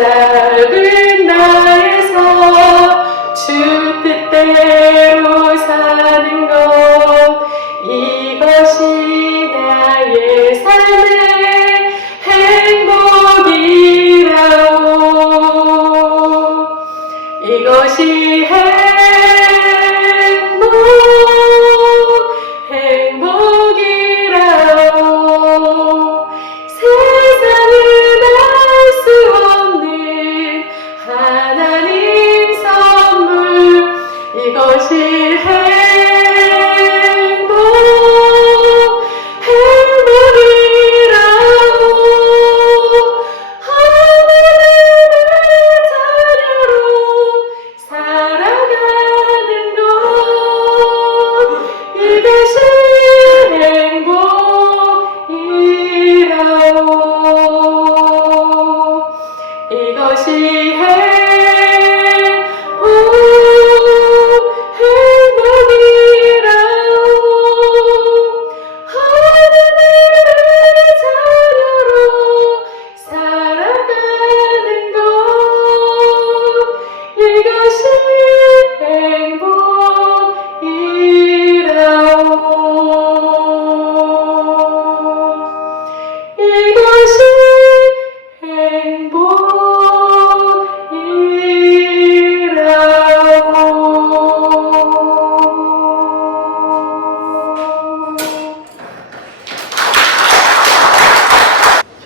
작은 나에서 주 뜻대로 사는 것, 이것이 나의 삶의 행복이라오. 이것이 행복이라오. 세상은 알 수 없는 하나님 선물, 이것이 행복이라오. 하나님의 자녀로 살아가는 것, 이것이 행복이라오. 이것이 행복이라오. 하나님의 자녀로 살아가는 것, 이것이 행복이라오. 이것이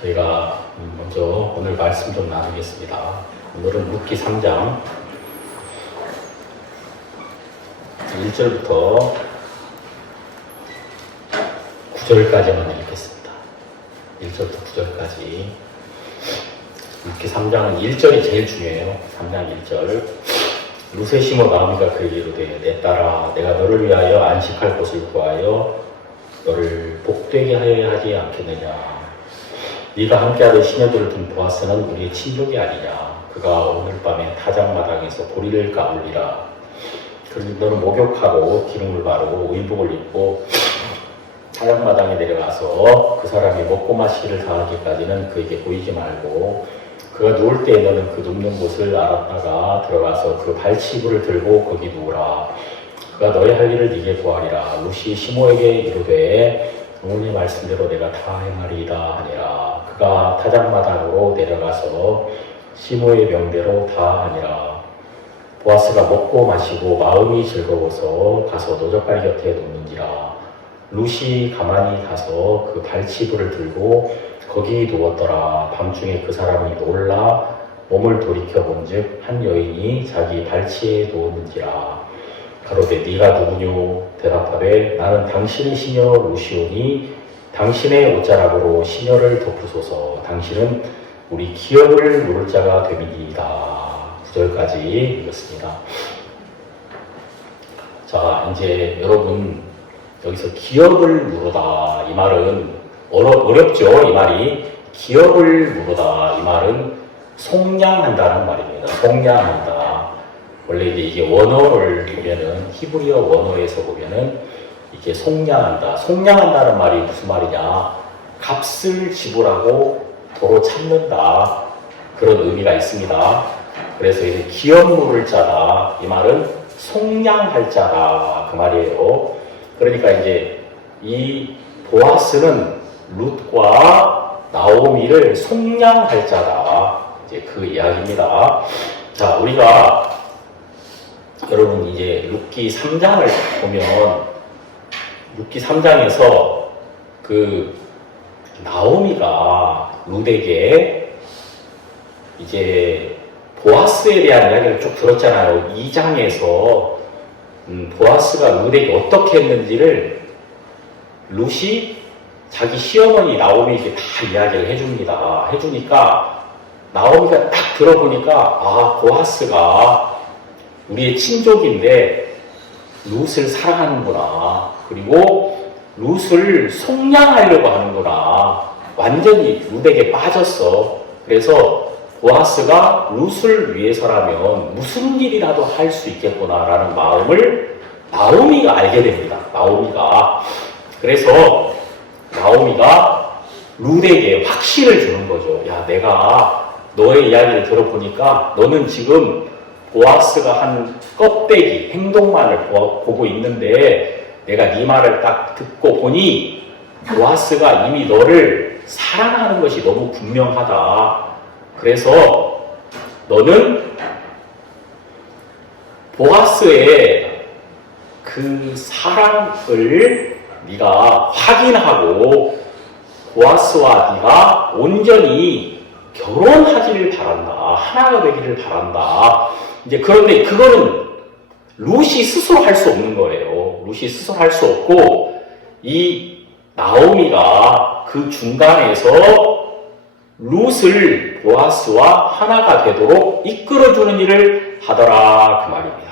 저희가 먼저 오늘 말씀 좀 나누겠습니다. 오늘은 룻기 3장 1절부터 9절까지만 읽겠습니다. 1절부터 9절까지. 룻기 3장은 1절이 제일 중요해요. 3장 1절. 룻의 시모 나오미가 그에게 이르되 내 딸아, 내가 너를 위하여 안식할 곳을 구하여 너를 복되게 하여야 하지 않겠느냐. 네가 함께하던 시녀들을 둔 보아스는 우리의 친족이 아니냐. 그가 오늘 밤에 타작마당에서 보리를 까불리라. 그러니 너는 목욕하고 기름을 바르고 의복을 입고 타작마당에 내려가서 그 사람이 먹고 마시기를 당하기까지는 그에게 보이지 말고, 그가 누울 때 너는 그 눕는 곳을 알았다가 들어가서 그 발치부를 들고 거기 누우라. 그가 너의 할 일을 네게 구하리라. 룻이 시모에게 이르되 어머니의 말씀대로 내가 다 행하리이다 하니라. 그가 타작마당으로 내려가서 시모의 명대로 다 하니라. 보아스가 먹고 마시고 마음이 즐거워서 가서 노젓가리 곁에 눕는지라. 룻이 가만히 가서 그 발치부를 들고 거기 누웠더라. 밤중에 그 사람이 놀라 몸을 돌이켜 본즉 한 여인이 자기 발치에 누웠는지라. 가로되 네가 누구뇨? 대답하되 나는 당신의 시녀 룻이오니 당신의 옷자락으로 시녀를 덮으소서. 당신은 우리 기업을 물을 자가 됨이니이다. 9절까지 읽었습니다. 자, 이제 여러분 여기서 기업을 물으다, 이 말은 어렵죠. 이 말이 기업을 물으다, 이 말은 속량한다는 말입니다. 속량한다. 원래 이게 원어를 보면은, 히브리어 원어에서 보면은 이게 속량한다. 속량한다는 말이 무슨 말이냐? 값을 지불하고 도로 찾는다. 그런 의미가 있습니다. 그래서 이제 기업 물을 자다, 이 말은 속량할 자다, 그 말이에요. 그러니까 이제 이 보아스는 룻과 나오미를 속량할 자다, 이제 그 이야기입니다. 자, 우리가 여러분 이제 룻기 3장을 보면, 룻기 3장에서 그 나오미가 룻에게 이제 보아스에 대한 이야기를 쭉 들었잖아요. 2장에서 보아스가 룻에게 어떻게 했는지를 룻이 자기 시어머니 나오미에게 다 이야기를 해줍니다. 해주니까 나오미가 딱 들어보니까, 아, 보아스가 우리의 친족인데 룻을 사랑하는구나. 그리고 룻을 속량하려고 하는구나. 완전히 룻에게 빠졌어. 그래서 보아스가 룻을 위해서라면 무슨 일이라도 할 수 있겠구나라는 마음을 나오미가 알게 됩니다. 나오미가. 그래서 나오미가 룻에게 확신을 주는 거죠. 야, 내가 너의 이야기를 들어보니까 너는 지금 보아스가 한 껍데기, 행동만을 보고 있는데 내가 네 말을 딱 듣고 보니 보아스가 이미 너를 사랑하는 것이 너무 분명하다. 그래서 너는 보아스의 그 사랑을 네가 확인하고 보아스와 네가 온전히 결혼하기를 바란다. 하나가 되기를 바란다. 이제 그런데 그거는 룻이 스스로 할 수 없는 거예요. 룻이 스스로 할 수 없고 이 나오미가 그 중간에서 룻을 보아스와 하나가 되도록 이끌어주는 일을 하더라 그 말입니다.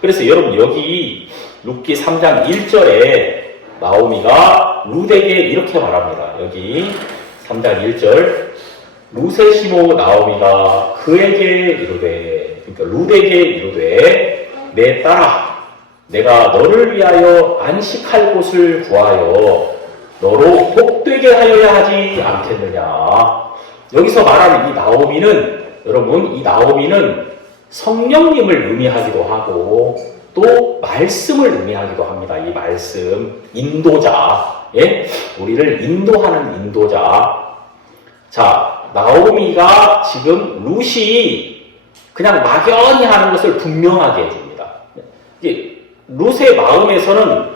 그래서 여러분 여기 룻기 3장 1절에 나오미가 룻에게 이렇게 말합니다. 여기 3장 1절 룻의 시모 나오미가 그에게 이르되, 그러니까 룻에게 이르되 내 딸아 내가 너를 위하여 안식할 곳을 구하여 너로 복되게 하여야 하지 않겠느냐. 여기서 말하는 이 나오미는 여러분 이 나오미는 성령님을 의미하기도 하고 또 말씀을 의미하기도 합니다. 이 말씀 인도자, 예? 우리를 인도하는 인도자. 자, 나오미가 지금 룻이 그냥 막연히 하는 것을 분명하게 해줍니다. 이게 룻의 마음에서는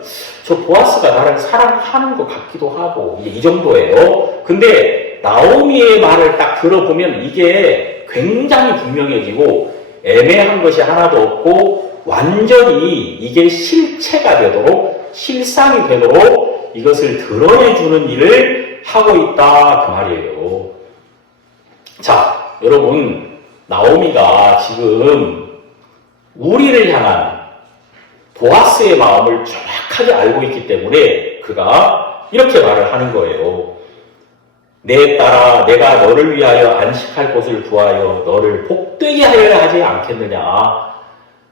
저 보아스가 나를 사랑하는 것 같기도 하고 이제 이 정도예요. 근데 나오미의 말을 딱 들어보면 이게 굉장히 분명해지고 애매한 것이 하나도 없고 완전히 이게 실체가 되도록 실상이 되도록 이것을 드러내주는 일을 하고 있다 그 말이에요. 자, 여러분 나오미가 지금 우리를 향한 보아스의 마음을 정확하게 알고 있기 때문에 그가 이렇게 말을 하는 거예요. 내 딸아 내가 너를 위하여 안식할 곳을 구하여 너를 복되게 하여야 하지 않겠느냐.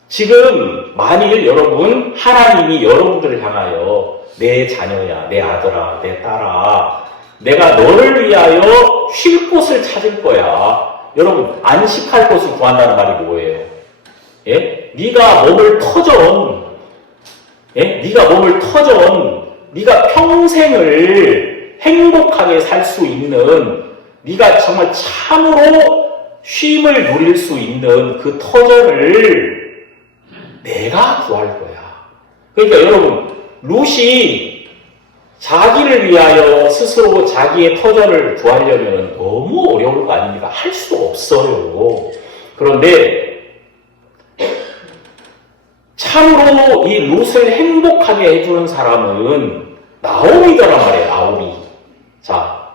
지금 만일 여러분 하나님이 여러분들을 향하여 내 자녀야 내 아들아 내 딸아 내가 너를 위하여 쉴 곳을 찾을 거야. 여러분 안식할 곳을 구한다는 말이 뭐예요? 예? 네가 몸을 터전 예? 네가 몸을 터전 네가 평생을 행복하게 살 수 있는 네가 정말 참으로 쉼을 누릴 수 있는 그 터전을 내가 구할 거야. 그러니까 여러분 룻이 자기를 위하여 스스로 자기의 터전을 구하려면 너무 어려울 거 아닙니까? 할 수도 없어요. 그런데 참으로 이 룻을 행복하게 해주는 사람은 나오미더란 말이에요. 나오미. 자,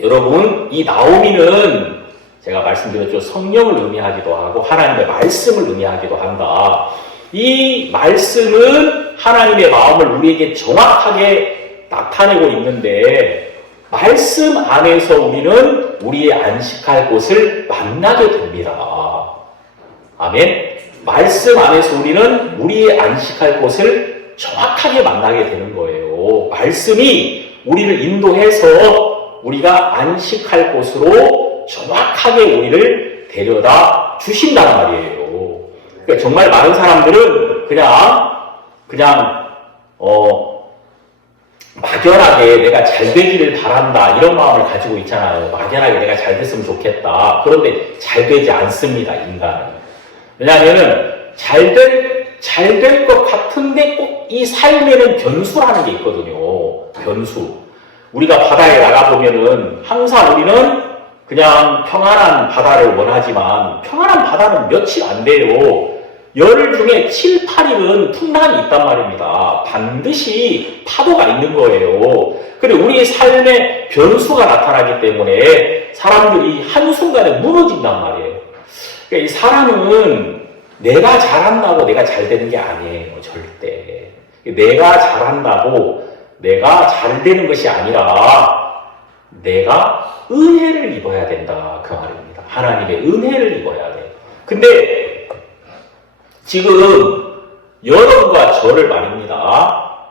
여러분 이 나오미는 제가 말씀드렸죠. 성령을 의미하기도 하고 하나님의 말씀을 의미하기도 한다. 이 말씀은 하나님의 마음을 우리에게 정확하게 나타내고 있는데 말씀 안에서 우리는 우리의 안식할 곳을 만나게 됩니다. 아멘. 말씀 안에서 우리는 우리의 안식할 곳을 정확하게 만나게 되는 거예요. 말씀이 우리를 인도해서 우리가 안식할 곳으로 정확하게 우리를 데려다 주신다는 말이에요. 그러니까 정말 많은 사람들은 그냥 막연하게 내가 잘 되기를 바란다 이런 마음을 가지고 있잖아요. 막연하게 내가 잘 됐으면 좋겠다. 그런데 잘 되지 않습니다. 인간은. 왜냐하면은 잘 될 것 같은데 꼭 이 삶에는 변수라는 게 있거든요. 변수. 우리가 바다에 나가보면은 항상 우리는 그냥 평안한 바다를 원하지만 평안한 바다는 며칠 안 돼요. 열 중에 7, 8일은 풍랑이 있단 말입니다. 반드시 파도가 있는 거예요. 그리고 우리의 삶에 변수가 나타나기 때문에 사람들이 한순간에 무너진단 말이에요. 그러니까 이 사람은 내가 잘한다고 내가 잘 되는 게 아니에요. 절대. 내가 잘한다고 내가 잘 되는 것이 아니라 내가 은혜를 입어야 된다. 그 말입니다. 하나님의 은혜를 입어야 돼. 근데 지금 여러분과 저를 말입니다.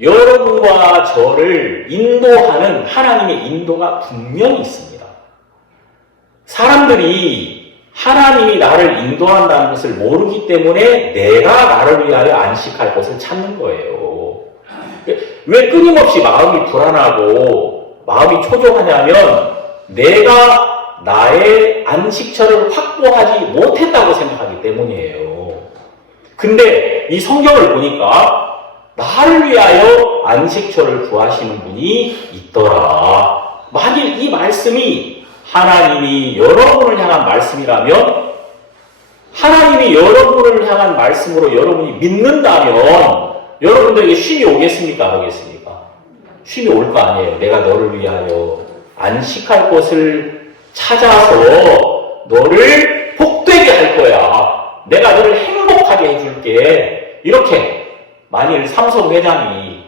여러분과 저를 인도하는 하나님의 인도가 분명히 있습니다. 사람들이 하나님이 나를 인도한다는 것을 모르기 때문에 내가 나를 위하여 안식할 곳을 찾는 거예요. 왜 끊임없이 마음이 불안하고 마음이 초조하냐면 내가 나의 안식처를 확보하지 못했다고 생각하기 때문이에요. 근데 이 성경을 보니까 나를 위하여 안식처를 구하시는 분이 있더라. 만일 이 말씀이 하나님이 여러분을 향한 말씀이라면, 하나님이 여러분을 향한 말씀으로 여러분이 믿는다면 여러분들에게 쉼이 오겠습니까? 안 오겠습니까? 쉼이 올 거 아니에요. 내가 너를 위하여 안식할 곳을 찾아서 너를 복되게 할 거야. 내가 너를 행복하게 해줄게. 이렇게 만일 삼성 회장이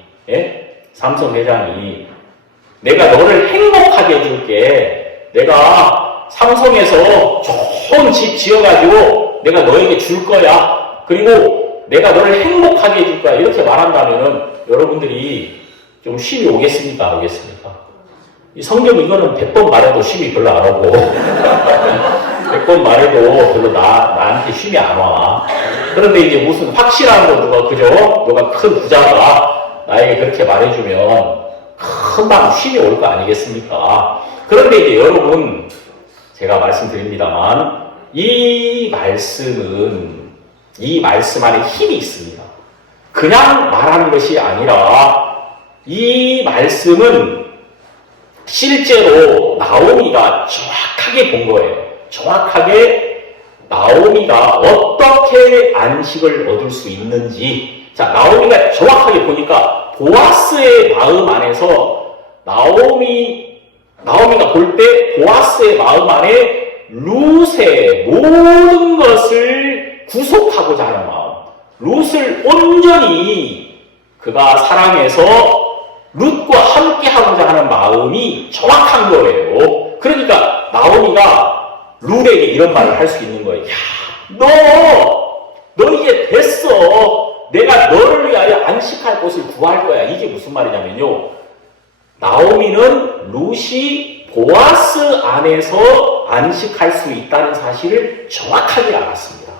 내가 너를 행복하게 해줄게. 내가 삼성에서 좋은 집 지어가지고 내가 너에게 줄 거야. 그리고 내가 너를 행복하게 해줄 거야. 이렇게 말한다면 여러분들이 좀 쉼이 오겠습니까? 안 오겠습니까? 이 성경 이거는 100번 말해도 쉼이 별로 안 오고 100번 말해도 별로 나한테 쉼이 안 와. 그런데 이제 무슨 확실한 거 누가 큰 부자가 나에게 그렇게 말해주면 금방 쉼이 올 거 아니겠습니까? 그런데 이제 여러분, 제가 말씀드립니다만, 이 말씀 안에 힘이 있습니다. 그냥 말하는 것이 아니라, 이 말씀은 실제로 나오미가 정확하게 본 거예요. 정확하게 나오미가 어떻게 안식을 얻을 수 있는지. 자, 나오미가 정확하게 보니까 보아스의 마음 안에서 나오미가 볼 때 보아스의 마음 안에 룻의 모든 것을 구속하고자 하는 마음, 룻을 온전히 그가 사랑해서 룻과 함께 하고자 하는 마음이 정확한 거예요. 그러니까 나오미가 룻에게 이런 말을 할 수 있는 거예요. 야, 너 이제 됐어. 내가 너를 위하여 안식할 곳을 구할 거야. 이게 무슨 말이냐면요. 나오미는 룻이 보아스 안에서 안식할 수 있다는 사실을 정확하게 알았습니다.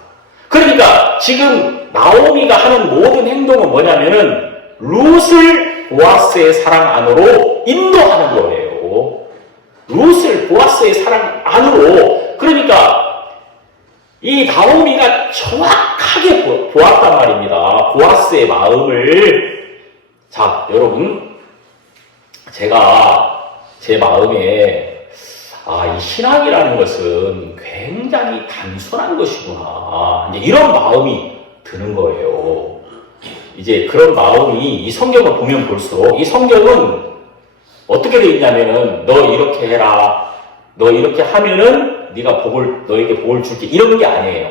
그러니까 지금 나오미가 하는 모든 행동은 뭐냐면은 룻을 보아스의 사랑 안으로 인도하는 거예요. 룻을 보아스의 사랑 안으로. 그러니까 이 나오미가 정확하게 보았단 말입니다. 보아스의 마음을. 자, 여러분, 제가 제 마음에 이 신앙이라는 것은 굉장히 단순한 것이구나. 이제 이런 마음이 드는 거예요. 이제 그런 마음이 이 성경을 보면 볼수록 이 성경은 어떻게 되어 있냐면은 너 이렇게 해라. 너 이렇게 하면은 네가 너에게 복을 줄게. 이런 게 아니에요.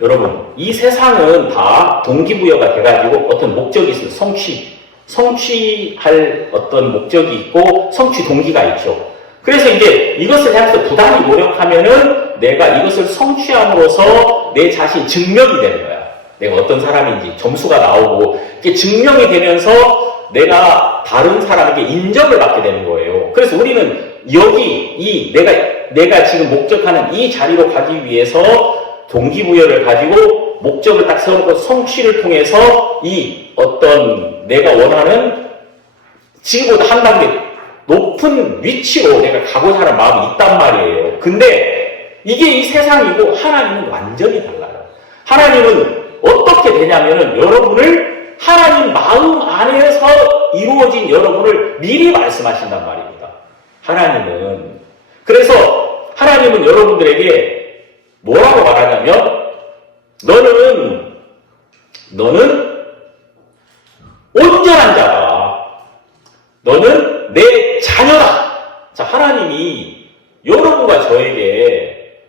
여러분, 이 세상은 다 동기부여가 돼가지고 어떤 목적이 있어요. 성취할 어떤 목적이 있고 성취 동기가 있죠. 그래서 이제 이것을 향해서 부단히 노력하면은 내가 이것을 성취함으로써 내 자신 증명이 되는 거야. 내가 어떤 사람인지 점수가 나오고 이게 증명이 되면서 내가 다른 사람에게 인정을 받게 되는 거예요. 그래서 우리는 여기 내가 지금 목적하는 이 자리로 가기 위해서 동기부여를 가지고 목적을 딱 세우고 성취를 통해서 이 어떤 내가 원하는 지금보다 한 단계 높은 위치로 내가 가고자 하는 마음이 있단 말이에요. 근데 이게 이 세상이고 하나님은 완전히 달라요. 하나님은 어떻게 되냐면은 여러분을 하나님 마음 안에서 이루어진 여러분을 미리 말씀하신단 말입니다. 그래서 하나님은 여러분들에게 뭐라고 말하냐면 너는 온전한 자다. 너는 내 자녀다. 자, 하나님이 여러분과 저에게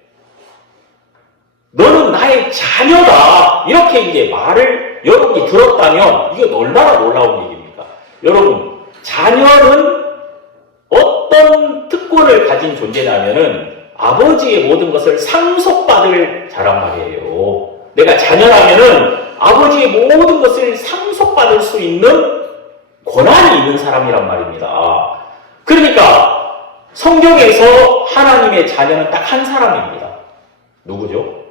너는 나의 자녀다. 이렇게 이제 말을 여러분이 들었다면 이게 얼마나 놀라운 얘기입니까? 여러분, 자녀는 어떤 특권을 가진 존재냐면은 아버지의 모든 것을 상속받을 자란 말이에요. 내가 자녀라면은 아버지의 모든 것을 상속받을 수 있는 권한이 있는 사람이란 말입니다. 그러니까 성경에서 하나님의 자녀는 딱 한 사람입니다. 누구죠?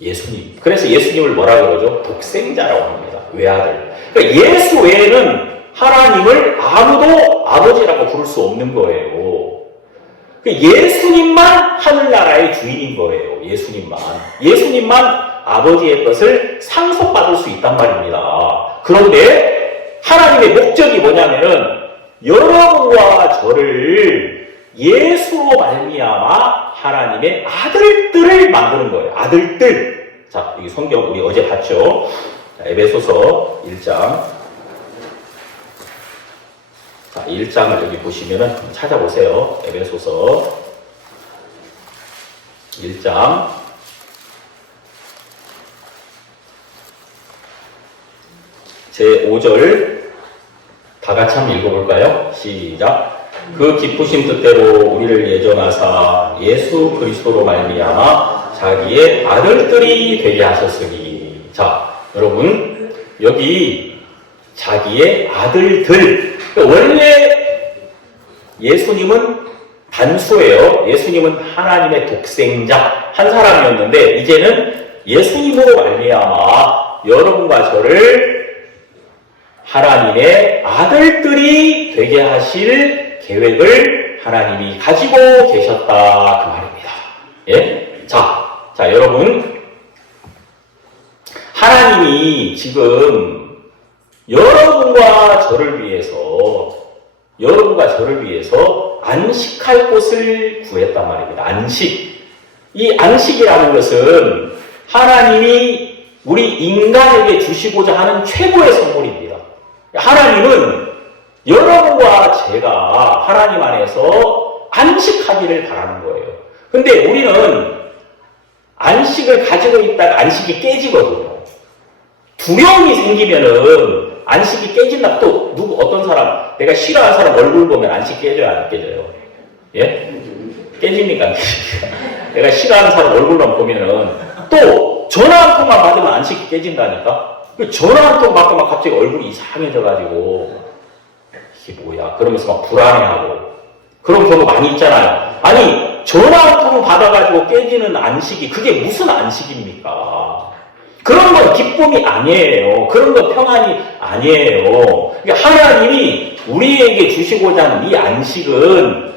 예수님. 그래서 예수님을 뭐라 그러죠? 독생자라고 합니다. 외아들. 그러니까 예수 외에는 하나님을 아무도 아버지라고 부를 수 없는 거예요. 예수님만 하늘나라의 주인인 거예요. 예수님만 아버지의 것을 상속받을 수 있단 말입니다. 그런데 하나님의 목적이 뭐냐면은 여러분과 저를 예수로 말미암아 하나님의 아들들을 만드는 거예요. 아들들. 자, 이 성경 우리 어제 봤죠? 에베소서 1장. 자, 1장을 여기 보시면은 찾아보세요. 에베소서 1장. 제 5절 다 같이 한번 읽어볼까요? 시작. 그 기쁘신 뜻대로 우리를 예정하사 예수 그리스도로 말미암아 자기의 아들들이 되게 하셨으니. 자, 여러분 여기 자기의 아들들. 원래 예수님은 단수예요. 예수님은 하나님의 독생자 한 사람이었는데 이제는 예수님으로 말미암아 여러분과 저를 하나님의 아들들이 되게 하실 계획을 하나님이 가지고 계셨다 그 말입니다. 예? 자 여러분 하나님이 지금 여러분과 저를 위해서 안식할 곳을 구했단 말입니다. 안식. 이 안식이라는 것은 하나님이 우리 인간에게 주시고자 하는 최고의 선물입니다. 하나님은 여러분과 제가 하나님 안에서 안식하기를 바라는 거예요. 근데 우리는 안식을 가지고 있다가 안식이 깨지거든요. 두려움이 생기면은 안식이 깨진다. 또 어떤 사람, 내가 싫어하는 사람 얼굴 보면 안식 깨져요, 안 깨져요? 예? 깨집니까, 안 깨집니까? 내가 싫어하는 사람 얼굴만 보면은 또 전화 한 통만 받으면 안식이 깨진다니까? 전화 한 통 받고 갑자기 얼굴이 이상해져가지고 이게 뭐야? 그러면서 막 불안해하고 그런 경우 많이 있잖아요. 아니 전화 한 통 받아가지고 깨지는 안식이 그게 무슨 안식입니까? 그런 건 기쁨이 아니에요. 그런 건 평안이 아니에요. 그러니까 하나님이 우리에게 주시고자 하는 이 안식은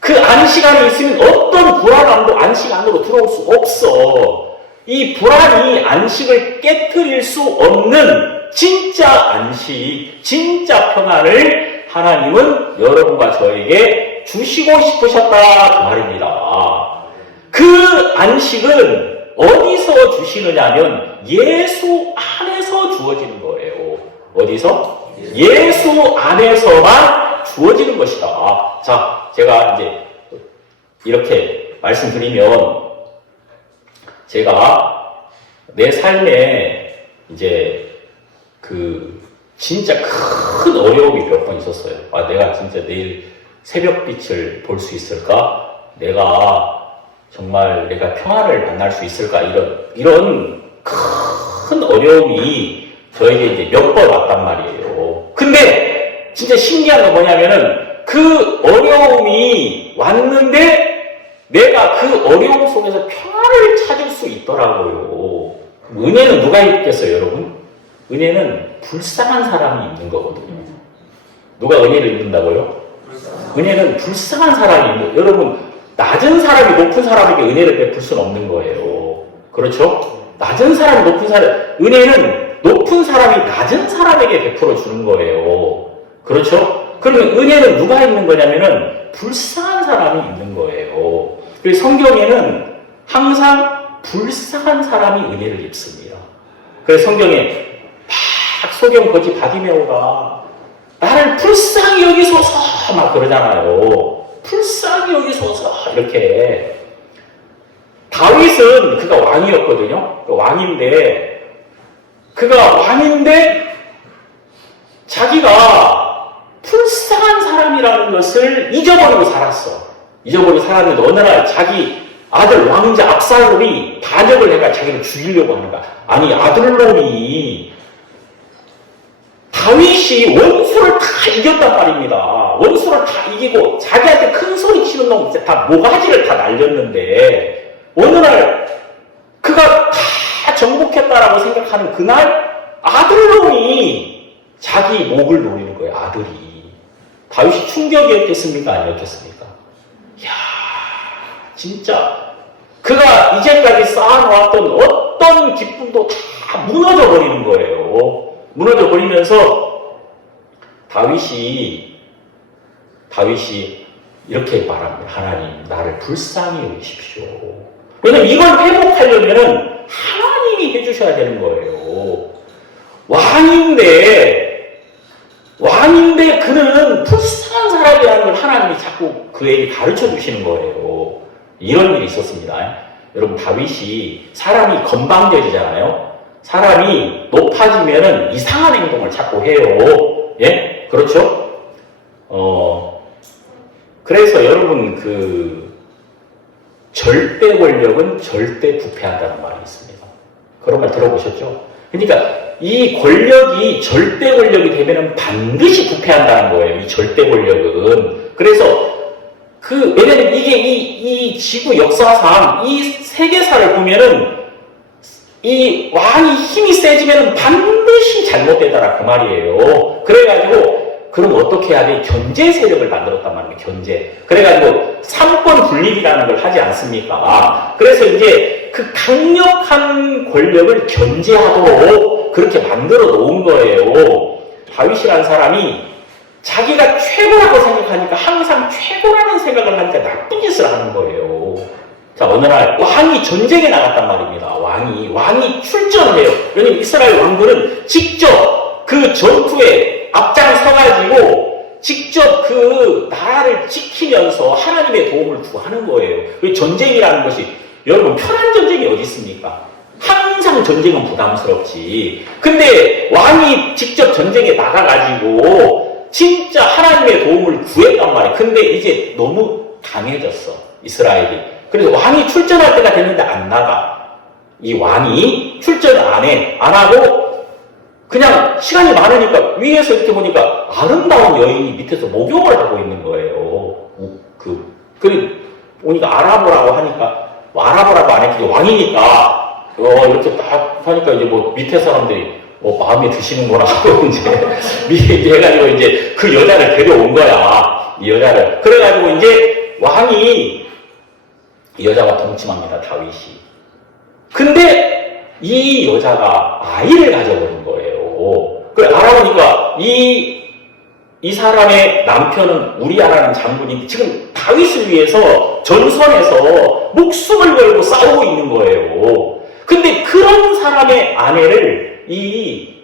그 안식 안에 있으면 어떤 불안함도 안식 안으로 들어올 수 없어. 이 불안이 안식을 깨트릴 수 없는 진짜 안식, 진짜 평안을 하나님은 여러분과 저에게 주시고 싶으셨다 그 말입니다. 그 안식은 어디서 주시느냐면 예수 안에서 주어지는 거예요. 어디서? 예수 안에서만 주어지는 것이다. 자, 제가 이제 이렇게 말씀드리면 제가 내 삶에 이제 그 진짜 큰 어려움이 몇 번 있었어요. 아, 내가 진짜 내일 새벽빛을 볼 수 있을까? 정말 내가 평안을 만날 수 있을까? 이런 큰 어려움이 저에게 이제 몇 번 왔단 말이에요. 근데 진짜 신기한 건 뭐냐면은 그 어려움이 왔는데 내가 그 어려움 속에서 평안을 찾을 수 있더라고요. 은혜는 누가 있겠어요, 여러분? 은혜는 불쌍한 사람이 있는 거거든요. 누가 은혜를 입는다고요? 은혜는 불쌍한 사람이 있는 거예요. 여러분, 낮은 사람이 높은 사람에게 은혜를 베풀 수는 없는 거예요. 그렇죠? 낮은 사람이 높은 사람, 은혜는 높은 사람이 낮은 사람에게 베풀어 주는 거예요. 그렇죠? 그러면 은혜는 누가 있는 거냐면은 불쌍한 사람이 있는 거예요. 그래서 성경에는 항상 불쌍한 사람이 은혜를 입습니다. 그래서 성경에 막 소경 거지 바디메오가 나를 불쌍히 여기소서 막 그러잖아요. 불쌍히 여기소서 이렇게. 다윗은 그가 왕이었거든요. 그가 왕인데 자기가 불쌍한 사람이라는 것을 잊어버리고 살았는데 어느 날 자기 아들 왕자 압살롬이 반역을 해가 자기를 죽이려고 하는 거야. 아니 아들놈이 다윗이 원수 원수를 다 이겼단 말입니다. 원수를 다 이기고 자기한테 큰 소리 치는 놈 다 모가지를 다 날렸는데 어느 날 그가 다 정복했다라고 생각하는 그날 아들놈이 자기 목을 노리는 거예요. 아들이. 다윗이 충격이었겠습니까? 아니었겠습니까? 이야, 진짜 그가 이제까지 쌓아놓았던 어떤 기쁨도 다 무너져 버리는 거예요. 무너져 버리면서 다윗이 이렇게 말합니다. 하나님, 나를 불쌍히 여기십시오. 왜냐면 이걸 회복하려면은 하나님이 해주셔야 되는 거예요. 왕인데 그는 불쌍한 사람이라는 걸 하나님이 자꾸 그에게 가르쳐 주시는 거예요. 이런 일이 있었습니다. 여러분, 다윗이 사람이 건방져지잖아요. 사람이 높아지면은 이상한 행동을 자꾸 해요. 예? 그렇죠? 그래서 여러분, 절대 권력은 절대 부패한다는 말이 있습니다. 그런 말 들어보셨죠? 그러니까 이 권력이 절대 권력이 되면은 반드시 부패한다는 거예요. 이 절대 권력은. 그래서 왜냐면 이게 이 지구 역사상 이 세계사를 보면은 이 왕이 힘이 세지면은 반드시 잘못되더라 그 말이에요. 그래가지고 그럼 어떻게 해야 돼? 견제 세력을 만들었단 말이에요. 견제. 그래가지고 삼권 분립이라는 걸 하지 않습니까? 그래서 이제 그 강력한 권력을 견제하도록 그렇게 만들어 놓은 거예요. 다윗이라는 사람이 자기가 최고라고 생각하니까 항상 최고라는 생각을 하니까 나쁜 짓을 하는 거예요. 자, 어느 날 왕이 전쟁에 나갔단 말입니다. 왕이 출전을 해요. 왜냐면 이스라엘 왕들은 직접 그 전투에 앞장서가지고 직접 그 나라를 지키면서 하나님의 도움을 구하는 거예요. 왜 전쟁이라는 것이, 여러분, 편한 전쟁이 어디 있습니까? 항상 전쟁은 부담스럽지. 근데 왕이 직접 전쟁에 나가가지고 진짜 하나님의 도움을 구했단 말이에요. 근데 이제 너무 강해졌어, 이스라엘이. 그래서 왕이 출전할 때가 됐는데 안 나가. 이 왕이 출전을 안 하고 그냥 시간이 많으니까 위에서 이렇게 보니까 아름다운 여인이 밑에서 목욕을 하고 있는 거예요. 그래 보니까 알아보라고 하니까, 알아보라고 안 했지. 왕이니까 이렇게 딱 하니까 이제 뭐 밑에 사람들이 마음에 드시는구나 하고 이제 해가지고 이제 그 여자를 데려온 거야. 이 여자를. 그래가지고 이제 왕이 이 여자와 동침합니다. 다윗이. 근데 이 여자가 아이를 가져버린 거예요. 그래 알아보니까 이 사람의 남편은 우리아라는 장군이 지금 다윗을 위해서 전선에서 목숨을 걸고 싸우고 있는 거예요. 근데 그런 사람의 아내를 이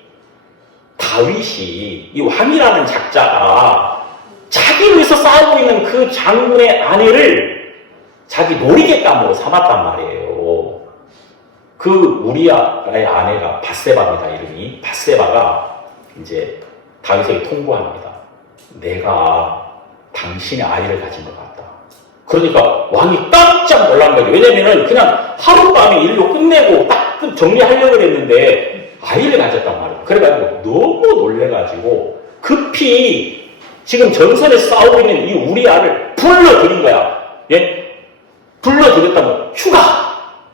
다윗이, 이 왕이라는 작자가 자기를 위해서 싸우고 있는 그 장군의 아내를 자기 놀이개감으로 삼았단 말이에요. 그 우리아의 아내가 밧세바입니다. 이름이. 밧세바가 이제 다윗에게 통보합니다. 내가 당신의 아이를 가진 것 같다. 그러니까 왕이 깜짝 놀란 거죠. 왜냐면은 그냥 하룻밤에 일로 끝내고 딱 정리하려고 했는데 아이를 가졌단 말이에요. 그래가지고 너무 놀래가지고 급히 지금 전선에 싸우고 있는 이 우리아를 불러들인 거야. 예? 불러들였다면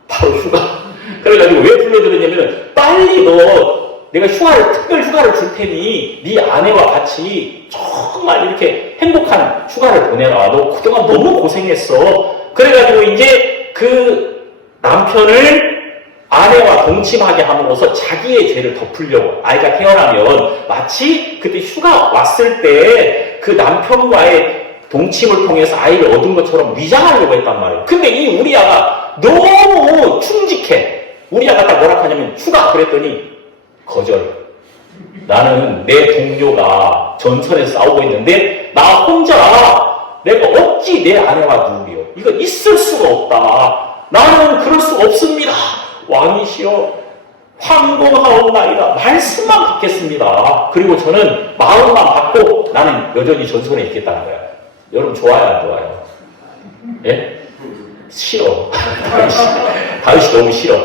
바로 휴가. 그래가지고 왜 불러들였냐면 빨리 내가 특별 휴가를 줄 테니 네 아내와 같이 정말 이렇게 행복한 휴가를 보내라. 너 그동안 너무 고생했어. 그래가지고 이제 그 남편을 아내와 동침하게 함으로써 자기의 죄를 덮으려고, 아이가 태어나면 마치 그때 휴가 왔을 때 그 남편과의 동침을 통해서 아이를 얻은 것처럼 위장하려고 했단 말이에요. 근데 이 우리아가 너무 충직해. 우리아가 딱 뭐라 하냐면 휴가 그랬더니 거절. 나는 내 동료가 전선에서 싸우고 있는데 나 혼자 내가 어찌 내 아내와 누우리요. 이거 있을 수가 없다. 나는 그럴 수 없습니다. 왕이시여 황공하옵나이다. 말씀만 받겠습니다. 그리고 저는 마음만 받고 나는 여전히 전선에 있겠다는 거야. 여러분 좋아요 안 좋아요? 예? 싫어. 다윗이 너무 싫어.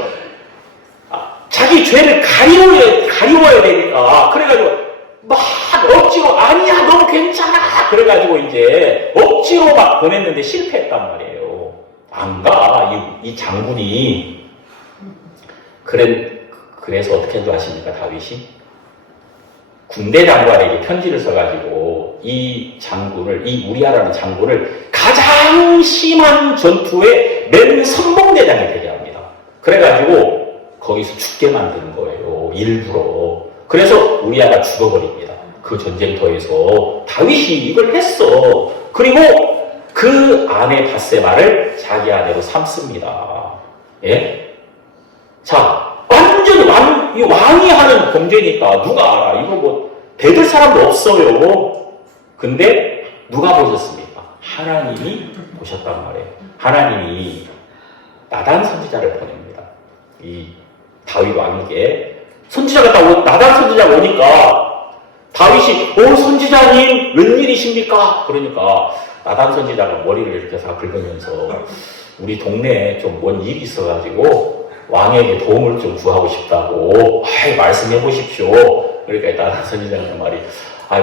자기 죄를 가리워야 되니까. 그래가지고 막 억지로 아니야 너무 괜찮아 그래가지고 이제 억지로 막 보냈는데 실패했단 말이에요. 안 가. 이 장군이 그래서 어떻게 한 줄 아십니까? 다윗이 군대 장관에게 편지를 써가지고 이 우리아라는 장군을 가장 심한 전투에 맨 선봉대장이 되게 합니다. 그래가지고 거기서 죽게 만드는 거예요. 일부러. 그래서 우리아가 죽어버립니다. 그 전쟁터에서 다윗이 이걸 했어. 그리고 그 아내 밧세바를 자기 아내로 삼습니다. 예? 자, 완전히 왕이 하는 범죄니까 누가 알아? 이거 뭐 대들 사람도 없어요. 근데 누가 보셨습니까? 하나님이 보셨단 말이에요. 하나님이 나단 선지자를 보냅니다. 이 다윗 왕에게 선지자가 나단 선지자가 오니까 다윗이 선지자님 웬일이십니까? 그러니까 나단 선지자가 머리를 이렇게 다 긁으면서 우리 동네에 좀 뭔 일이 있어가지고 왕에게 도움을 좀 구하고 싶다고 말씀해 보십시오. 그러니까 나단 선지자는 말이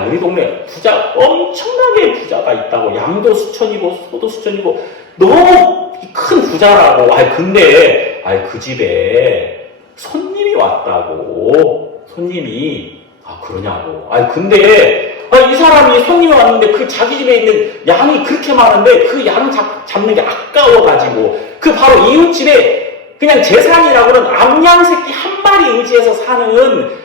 우리 동네 엄청나게 부자가 있다고 양도 수천이고 소도 수천이고 너무 큰 부자라고 근데 그 집에 손님이 왔다고 손님이 그러냐고 근데 이 사람이 손님이 왔는데 그 자기 집에 있는 양이 그렇게 많은데 그 양 잡는 게 아까워가지고 그 바로 이웃집에 그냥 재산이라고는 암양 새끼 한 마리 의지해서 사는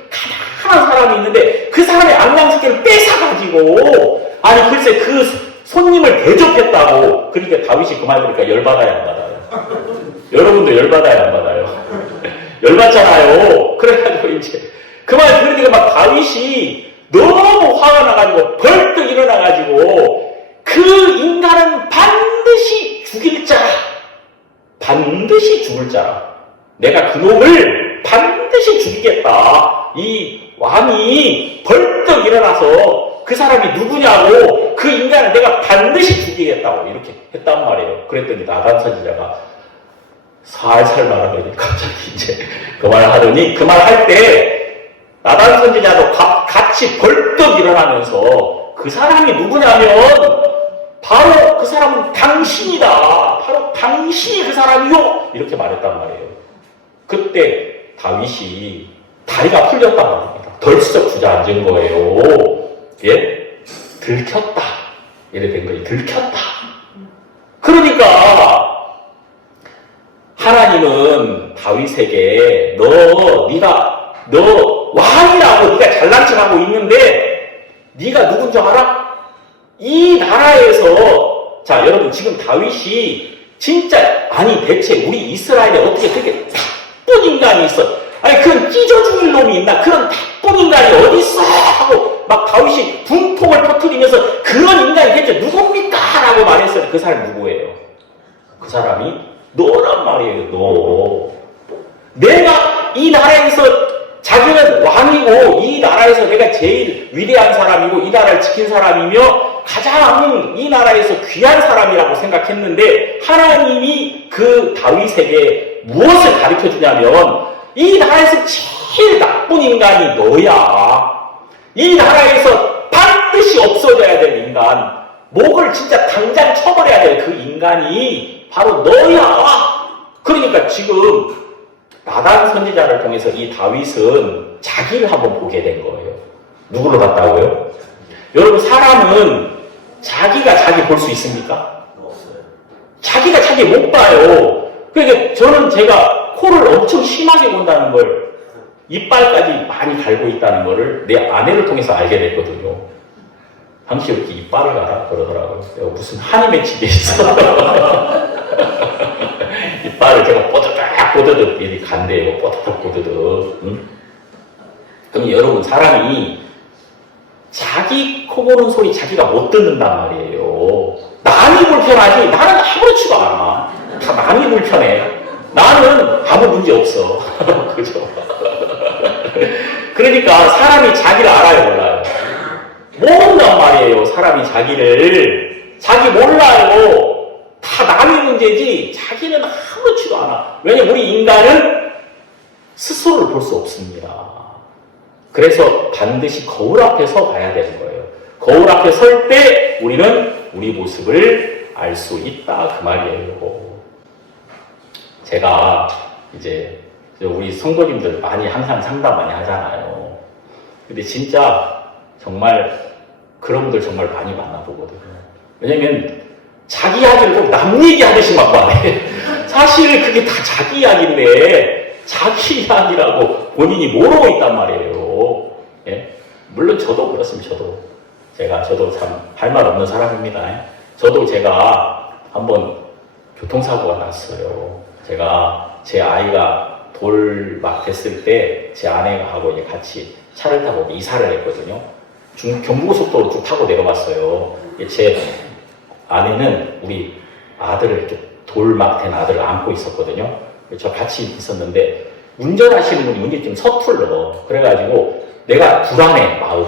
가난한 사람이 있는데 그 사람의 암양 새끼를 뺏어가지고 글쎄 그 손님을 대접했다고. 그러니까 다윗이 그 말 들으니까 열받아야 안 받아요. 여러분도 열받아야 안 받아요. 열받잖아요. 그래가지고 이제 그 말 들으니까 막 다윗이 너무 화가 나가지고 벌떡 일어나가지고 그 인간은 반드시 죽일 자라. 반드시 죽을 자라. 내가 그 놈을 반드시 죽이겠다. 이 왕이 벌떡 일어나서 그 사람이 누구냐고 그 인간을 내가 반드시 죽이겠다고 이렇게 했단 말이에요. 그랬더니 나단 선지자가 살살 말하더니 갑자기 이제 그 말을 하더니 그 말 할 때 나단 선지자도 같이 벌떡 일어나면서 그 사람이 누구냐면 바로 그 사람은 당신이다. 바로 당신이 그 사람이요. 이렇게 말했단 말이에요. 그때 다윗이 다리가 풀렸단 말입니다. 덜썩 주저앉은 거예요. 예? 들켰다. 이래 된 거예요. 들켰다. 그러니까 하나님은 다윗에게 너 왕이라고 네가 잘난 척하고 있는데 네가 누군 줄 알아? 이 나라에서 자 여러분 지금 다윗이 진짜 대체 우리 이스라엘에 어떻게 그렇게 나쁜 인간이 있어? 그런 찢어 죽일 놈이 있나? 그런 나쁜 인간이 어디 있어? 하고 막 다윗이 분통을 터뜨리면서 그런 인간이 대체 누굽니까? 라고 말했어요. 그 사람이 누구예요? 그 사람이 너란 말이에요. 너. 내가 이 나라에서 자기는 왕이고 이 나라에서 내가 제일 위대한 사람이고 이 나라를 지킨 사람이며 가장 이 나라에서 귀한 사람이라고 생각했는데 하나님이 그 다윗에게 무엇을 가르쳐 주냐면 이 나라에서 제일 나쁜 인간이 너야. 이 나라에서 반드시 없어져야 될 인간, 목을 진짜 당장 쳐버려야 될 그 인간이 바로 너야. 그러니까 지금 나단 선지자를 통해서 이 다윗은 자기를 한번 보게 된 거예요. 누구로 봤다고요? 여러분 사람은 자기가 자기 볼 수 있습니까? 없어요. 자기가 자기 못 봐요. 그러니까 저는 제가 코를 엄청 심하게 본다는 걸 이빨까지 많이 갈고 있다는 거를 내 아내를 통해서 알게 됐거든요. 당시 이렇게 이빨을 갈아? 그러더라고요. 내가 무슨 한이 맺힌 게 있어. 이빨을 제가 뽀드득 이렇게 간대요. 뽀드득. 응? 그럼 여러분 사람이 자기 코 고는 소리 자기가 못 듣는단 말이에요. 남이 불편하지 나는 아무렇지도 않아. 다 남이 불편해. 나는 아무 문제 없어. 그죠? 그러니까 사람이 자기를 알아요, 몰라요? 모른단 말이에요. 사람이 자기 몰라요. 다 남의 문제지 자기는 아무렇지도 않아. 왜냐면 우리 인간은 스스로를 볼 수 없습니다. 그래서 반드시 거울 앞에 서 봐야 되는 거예요. 거울 앞에 설 때 우리는 우리 모습을 알 수 있다 그 말이에요. 제가 이제 우리 성도님들 많이 항상 상담 많이 하잖아요. 근데 진짜 정말 그런 분들 정말 많이 만나보거든요. 왜냐면 자기 이야기를 꼭 남 얘기하듯이 막 말해. 사실 그게 다 자기 이야기인데 자기 이야기라고 본인이 모르고 있단 말이에요. 예? 물론 저도 그렇습니다. 저도 참 할 말 없는 사람입니다. 저도 제가 한번 교통사고가 났어요. 제가 제 아이가 돌 막 됐을 때 제 아내하고 이제 같이 차를 타고 이사를 했거든요. 경부고속도로 쭉 타고 내려갔어요. 제 아내는 우리 아들을 이렇게 돌 막 된 아들을 안고 있었거든요. 저 같이 있었는데 운전하시는 분이 운전이 좀 서툴러. 그래가지고 내가 불안해 마음이.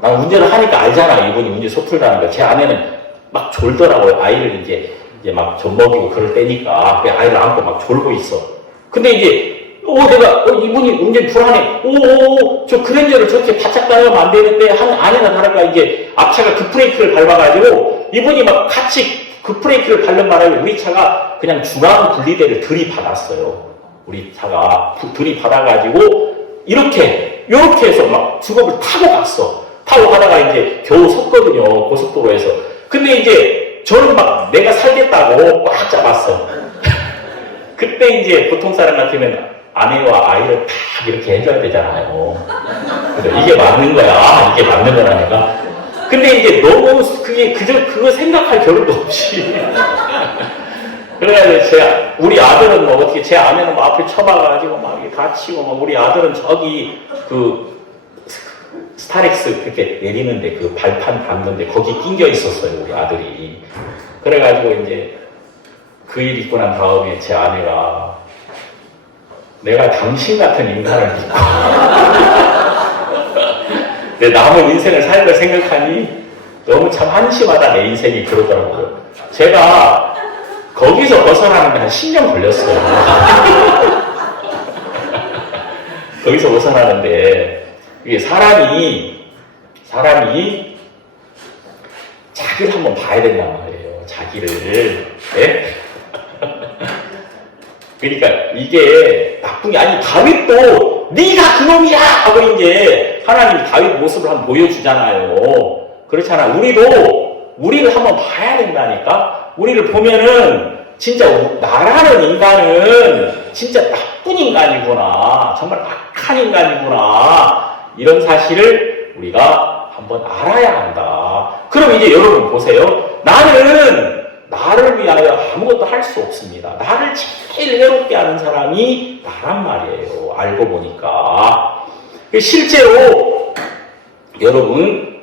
난 운전을 하니까 알잖아. 이분이 운전 서툴다는 거. 제 아내는 막 졸더라고요. 아이를 이제 막 젖먹이고 그럴 때니까 그 아이를 안고 막 졸고 있어. 근데 이제 내가 이분이 운전 불안해. 저 그랜저를 저렇게 바짝 달리면 안 되는데 아니나 다를까 이제 앞차가 급브레이크를 밟아가지고 이분이 막 같이 급브레이크를 밟는 바람에 우리 차가 그냥 중앙 분리대를 들이받았어요. 우리 차가 들이받아가지고 이렇게 해서 막 주걱을 타고 갔어. 타고 가다가 이제 겨우 섰거든요. 고속도로에서. 근데 이제 저는 막 내가 살겠다고 꽉 잡았어. 그때 이제 보통 사람 같으면 아내와 아이를 딱 이렇게 해줘야 되잖아요. 그래서 이게 맞는 거야. 이게 맞는 거라니까. 근데 이제 너무 그게 그거 생각할 겨를도 없이. 그래가지고 우리 아들은 뭐 어떻게 제 아내는 뭐 앞에 쳐박아가지고 막 이렇게 다치고 막 우리 아들은 저기 그 스타렉스 그렇게 내리는데 그 발판 밟는데 거기 낑겨 있었어요. 우리 아들이. 그래가지고 이제 그 일 있고 난 다음에 제 아내가 내가 당신 같은 인간을 믿고 내 남은 인생을 살 걸 생각하니 너무 참 한심하다 내 인생이 그러더라고요. 제가 거기서 벗어나는데 한 10년 걸렸어요. 거기서 벗어나는데 이게 사람이 자기를 한번 봐야 된단 말이에요. 자기를. 예? 그러니까 이게 나쁜 게 아니 다윗도 네가 그놈이야 하고 이제 하나님이 다윗 모습을 한번 보여주잖아요. 그렇잖아. 우리를 한번 봐야 된다니까. 우리를 보면은 진짜 나라는 인간은 진짜 나쁜 인간이구나. 정말 악한 인간이구나. 이런 사실을 우리가 한번 알아야 한다. 그럼 이제 여러분 보세요. 나를 위하여 아무것도 할 수 없습니다. 나를 제일 해롭게 하는 사람이 나란 말이에요. 알고 보니까. 실제로 여러분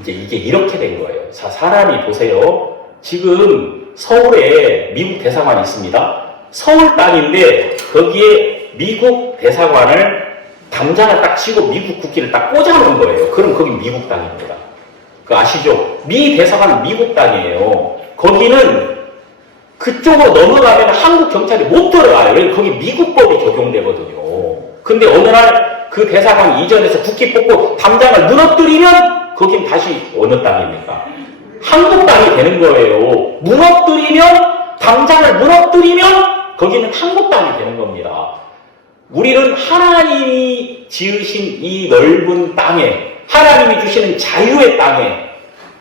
이제 이게 이렇게 된 거예요. 자, 사람이 보세요. 지금 서울에 미국 대사관이 있습니다. 서울 땅인데 거기에 미국 대사관을 담장을 딱 치고 미국 국기를 딱 꽂아놓은 거예요. 그럼 거기 미국 땅입니다. 그 아시죠? 미 대사관은 미국 땅이에요. 거기는 그쪽으로 넘어가면 한국 경찰이 못 들어가요. 왜냐면 거기 미국법이 적용되거든요. 근데 어느 날 그 대사관 이전에서 국기 뽑고 담장을 무너뜨리면 거긴 다시 어느 땅입니까? 한국 땅이 되는 거예요. 담장을 무너뜨리면 거기는 한국 땅이 되는 겁니다. 우리는 하나님이 지으신 이 넓은 땅에, 하나님이 주시는 자유의 땅에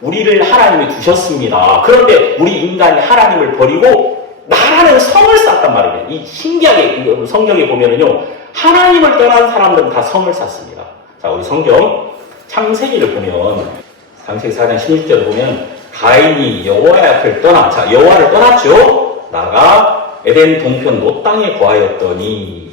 우리를 하나님이 두셨습니다. 그런데 우리 인간이 하나님을 버리고 나라는 성을 쌓았단 말이에요. 이 신기하게 성경에 보면은요, 하나님을 떠난 사람들은 다 성을 쌓습니다. 자, 우리 성경 창세기를 보면, 창세기 4장 16절을 보면 가인이 여호와의 앞을 여호와를 떠났죠. 나가 에덴 동편 노 땅에 거하였더니.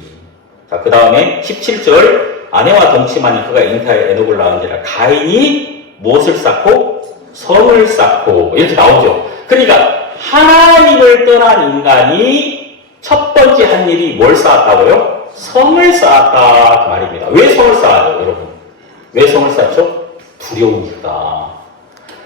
자, 그 다음에 17절 아내와 동침하니 그가 잉타에 에녹을 낳은지라. 가인이 무엇을 쌓고? 성을 쌓고. 이렇게 나오죠. 그러니까 하나님을 떠난 인간이 첫 번째 한 일이 뭘 쌓았다고요? 성을 쌓았다 그 말입니다. 왜 성을 쌓아요, 여러분? 왜 성을 쌓죠? 두려우니까.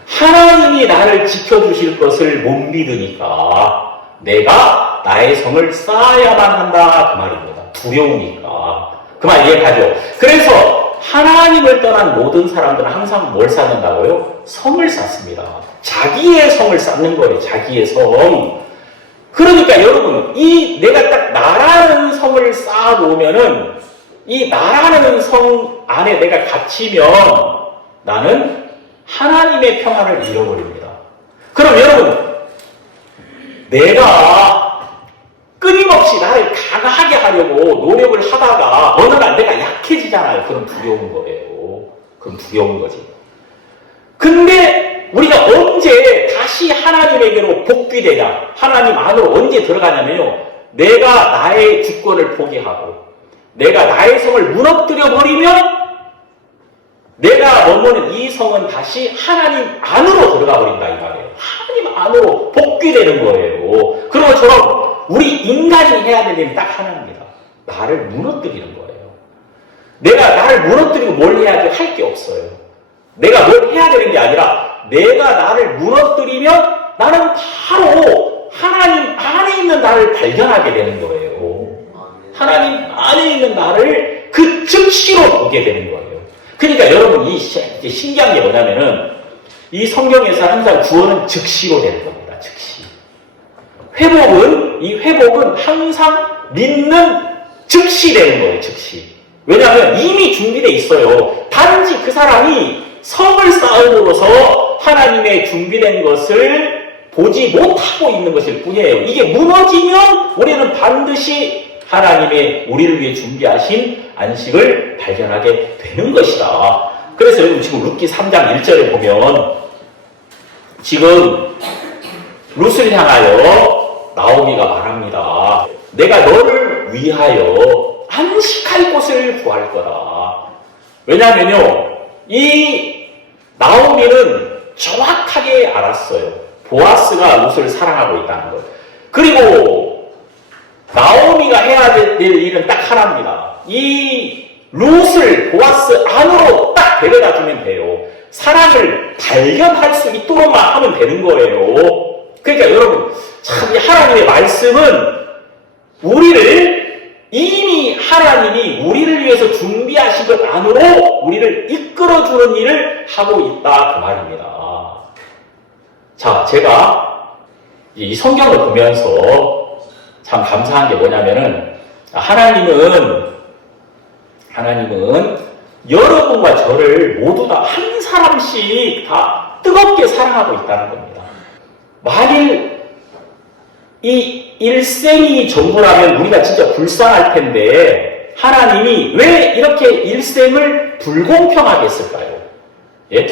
하나님이 나를 지켜주실 것을 못 믿으니까 내가 나의 성을 쌓아야만 한다 그 말입니다. 두려우니까. 그 말 이해가죠? 그래서 하나님을 떠난 모든 사람들은 항상 뭘 쌓는다고요? 성을 쌓습니다. 자기의 성을 쌓는 거예요. 자기의 성. 그러니까 여러분, 이 내가 딱 나라는 성을 쌓아놓으면은 이 나라는 성 안에 내가 갇히면 나는 하나님의 평안을 잃어버립니다. 그럼 여러분, 내가 끊임없이 나를 강하게 하려고 노력을 하다가 어느 날 내가 약해지잖아요. 그럼 두려운 거예요. 그럼 두려운 거지. 근데 우리가 언제 다시 하나님에게로 복귀되냐? 하나님 안으로 언제 들어가냐면요. 내가 나의 주권을 포기하고 내가 나의 성을 무너뜨려 버리면 내가 머무는 이 성은 다시 하나님 안으로 들어가 버린다 이 말이에요. 하나님 안으로 복귀되는 거예요. 그런 것처럼 우리 인간이 해야 될 일은 딱 하나입니다. 나를 무너뜨리는 거예요. 내가 나를 무너뜨리고 뭘 해야지 할 게 없어요. 내가 뭘 해야 되는 게 아니라 내가 나를 무너뜨리면 나는 바로 하나님 안에 있는 나를 발견하게 되는 거예요. 하나님 안에 있는 나를 그 즉시로 보게 되는 거예요. 그러니까 여러분 이 신기한 게 뭐냐면은 이 성경에서 항상 구원은 즉시로 되는 겁니다. 즉시. 이 회복은 항상 믿는 즉시 되는 거예요. 즉시. 왜냐하면 이미 준비되어 있어요. 단지 그 사람이 성을 쌓음으로써 하나님의 준비된 것을 보지 못하고 있는 것일 뿐이에요. 이게 무너지면 우리는 반드시 하나님의 우리를 위해 준비하신 안식을 발견하게 되는 것이다. 그래서 여러분 지금 룻기 3장 1절에 보면 지금 룻을 향하여 나오미가 말합니다. 내가 너를 위하여 안식할 곳을 구할 거다. 왜냐하면요. 이 나오미는 정확하게 알았어요. 보아스가 룻을 사랑하고 있다는 것. 그리고 나오미가 해야 될 일은 딱 하나입니다. 이 룻을 보아스 안으로 딱 데려다 주면 돼요. 사랑을 발견할 수 있도록만 하면 되는 거예요. 그러니까 여러분, 참 이 하나님의 말씀은 이미 하나님이 우리를 위해서 준비하신 것 안으로 우리를 이끌어주는 일을 하고 있다 그 말입니다. 자, 제가 이 성경을 보면서 참 감사한 게 뭐냐면은 하나님은 여러분과 저를 모두 다 한 사람씩 다 뜨겁게 사랑하고 있다는 겁니다. 만일 이 일생이 전부라면 우리가 진짜 불쌍할 텐데 하나님이 왜 이렇게 일생을 불공평하게 했을까요? 예?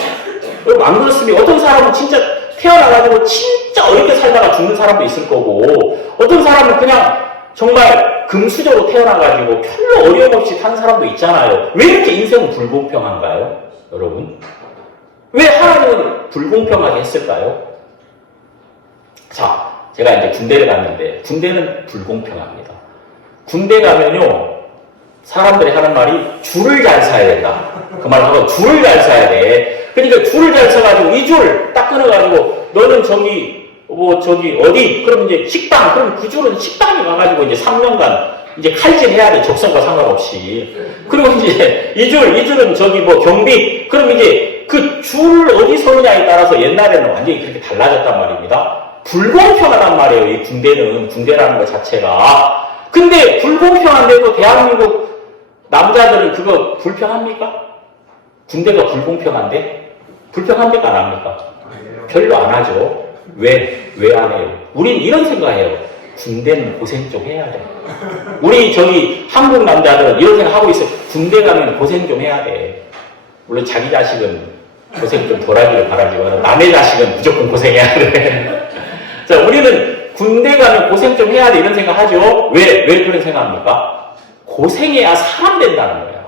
안 그렇습니까? 어떤 사람은 진짜 태어나가지고 진짜 어렵게 살다가 죽는 사람도 있을 거고 어떤 사람은 그냥 정말 금수저로 태어나가지고 별로 어려움 없이 산 사람도 있잖아요. 왜 이렇게 인생은 불공평한가요? 여러분? 왜 하나님은 불공평하게 했을까요? 자, 제가 이제 군대를 갔는데 군대는 불공평합니다. 군대 가면요 사람들이 하는 말이 줄을 잘 서야 된다. 그 말을 하고 줄을 잘 서야 돼. 그러니까 줄을 잘 서가지고 이 줄 딱 끊어가지고 너는 저기 어디 그럼 이제 식당 그럼 그 줄은 식당에 가가지고 이제 3년간 이제 칼질해야 돼. 적성과 상관없이. 그리고 이제 이 줄은 저기 경비 그럼 이제 그 줄을 어디 서느냐에 따라서 옛날에는 완전히 그렇게 달라졌단 말입니다. 불공평하단 말이에요. 이 군대라는 것 자체가. 근데 불공평한데도 대한민국 남자들은 그거 불평합니까? 군대가 불공평한데? 불평합니까? 안 합니까? 별로 안 하죠. 왜 안 해요? 우린 이런 생각해요. 군대는 고생 좀 해야 돼. 우리 한국 남자들은 이런 생각 하고 있어요. 군대 가면 고생 좀 해야 돼. 물론 자기 자식은 고생 좀 덜 하기를 바라지만 남의 자식은 무조건 고생해야 돼. 자, 우리는 군대 가면 고생 좀 해야 돼 이런 생각하죠. 왜 그런 생각합니까? 고생해야 사람 된다는 거야.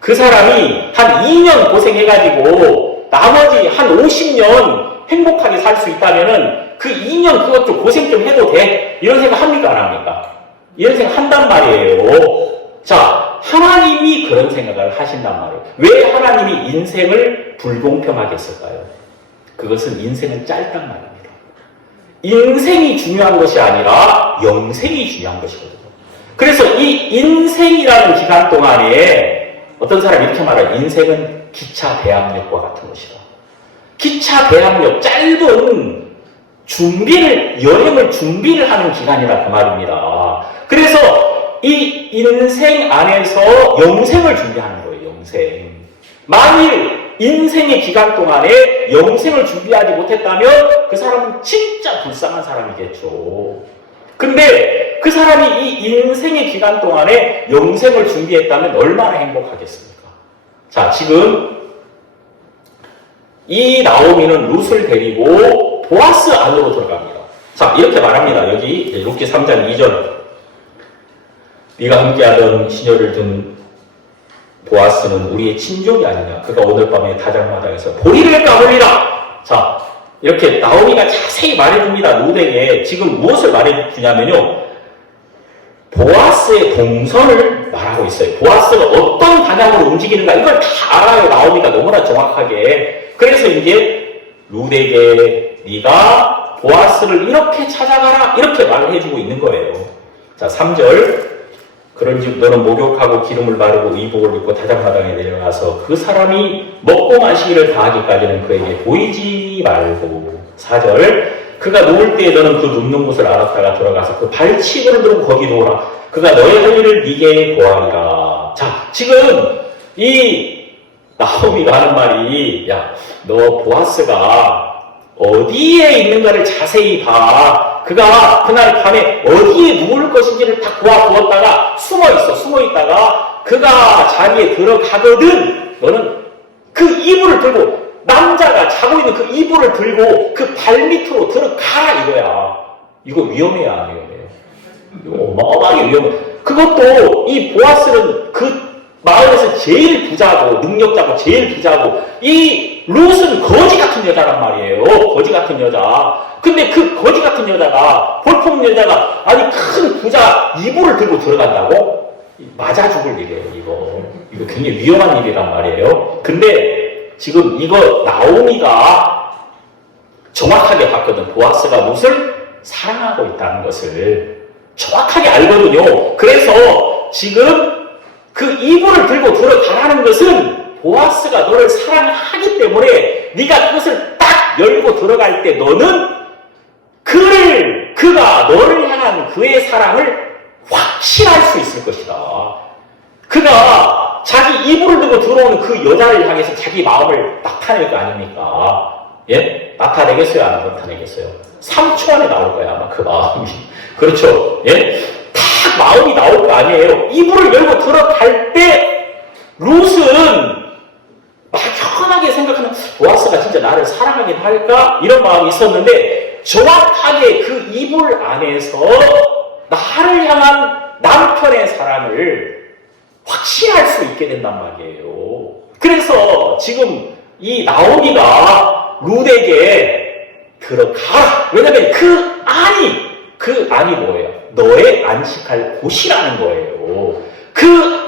그 사람이 한 2년 고생해가지고 나머지 한 50년 행복하게 살 수 있다면은 그 2년 그것 좀 고생 좀 해도 돼? 이런 생각 합니까? 안 합니까? 이런 생각 한단 말이에요. 자, 하나님이 그런 생각을 하신단 말이에요. 왜 하나님이 인생을 불공평하게 했을까요? 그것은 인생은 짧단 말입니다. 인생이 중요한 것이 아니라 영생이 중요한 것이거든요. 그래서 이 인생이라는 기간 동안에 어떤 사람이 이렇게 말해요. 인생은 기차 대합역과 같은 것이다. 기차 대합역, 짧은 여행을 준비를 하는 기간이다 그 말입니다. 그래서 이 인생 안에서 영생을 준비하는 거예요. 영생. 만일 인생의 기간 동안에 영생을 준비하지 못했다면 그 사람은 진짜 불쌍한 사람이겠죠. 근데 그 사람이 이 인생의 기간 동안에 영생을 준비했다면 얼마나 행복하겠습니까? 자, 지금 이 나오미는 룻을 데리고 보아스 안으로 들어갑니다. 자, 이렇게 말합니다. 여기 룻기 3장 2절. 네가 함께하던 시녀를 둔 보아스는 우리의 친족이 아니냐. 그가 오늘 밤에 다장마당에서 보리를 까불리라. 자, 이렇게 나오미가 자세히 말해줍니다. 룻에게 지금 무엇을 말해주냐면요. 보아스의 동선을 말하고 있어요. 보아스가 어떤 방향으로 움직이는가 이걸 다 알아요. 나오미가 너무나 정확하게. 그래서 이제 룻에게 네가 보아스를 이렇게 찾아가라 이렇게 말을 해주고 있는 거예요. 자, 3절. 그런즉 너는 목욕하고 기름을 바르고 의복을 입고 다장마당에 내려가서 그 사람이 먹고 마시기를 다하기까지는 그에게 보이지 말고. 4절. 그가 누울 때에 너는 그 눕는 곳을 알았다가 들어가서 그 발치고를 들고 거기 놓으라. 그가 너의 할 일을 네게 보아리라. 자, 지금 이 나오미가 하는 말이, 야, 너 보아스가 어디에 있는가를 자세히 봐. 그가 그날 밤에 어디에 누울 것인지를 다 보았다가 숨어 있다가 그가 자리에 들어가거든. 너는 그 이불을 들고, 남자가 자고 있는 그 이불을 들고 그 발밑으로 들어가라 이거야. 이거 위험해요, 안 위험해요? 이거 어마어마하게 위험해. 그것도 이 보아스는 그 마을에서 제일 부자고 능력자고 제일 부자고, 이 룻은 거지 같은 여자란 말이에요. 거지 같은 여자. 근데 그 거지 같은 여자가, 볼품 여자가 아니 큰 부자 이불을 들고 들어간다고? 맞아 죽을 일이에요. 이거 굉장히 위험한 일이란 말이에요. 근데 지금 이거 나오미가 정확하게 봤거든. 보아스가 룻을 사랑하고 있다는 것을 정확하게 알거든요. 그래서 지금 그 이불을 들고 들어가라는 것은 보아스가 너를 사랑하기 때문에 네가 그것을 딱 열고 들어갈 때 너는 그가 너를 향한 그의 사랑을 확신할 수 있을 것이다. 그가 자기 이불을 들고 들어오는 그 여자를 향해서 자기 마음을 나타낼 거 아닙니까? 예? 나타내겠어요? 안 나타내겠어요? 3초 안에 나올 거야, 아마 그 마음이. 그렇죠? 예? 딱 마음이 나올 거 아니에요. 이불을 열고 들어갈 때 룻은 막연하게 생각하는, 보아스가 진짜 나를 사랑하긴 할까? 이런 마음이 있었는데 정확하게 그 이불 안에서 나를 향한 남편의 사랑을 확신할 수 있게 된단 말이에요. 그래서 지금 이 나오미가 룻에게 들어가라. 왜냐면 그 안이 뭐예요? 너의 안식할 곳이라는 거예요. 그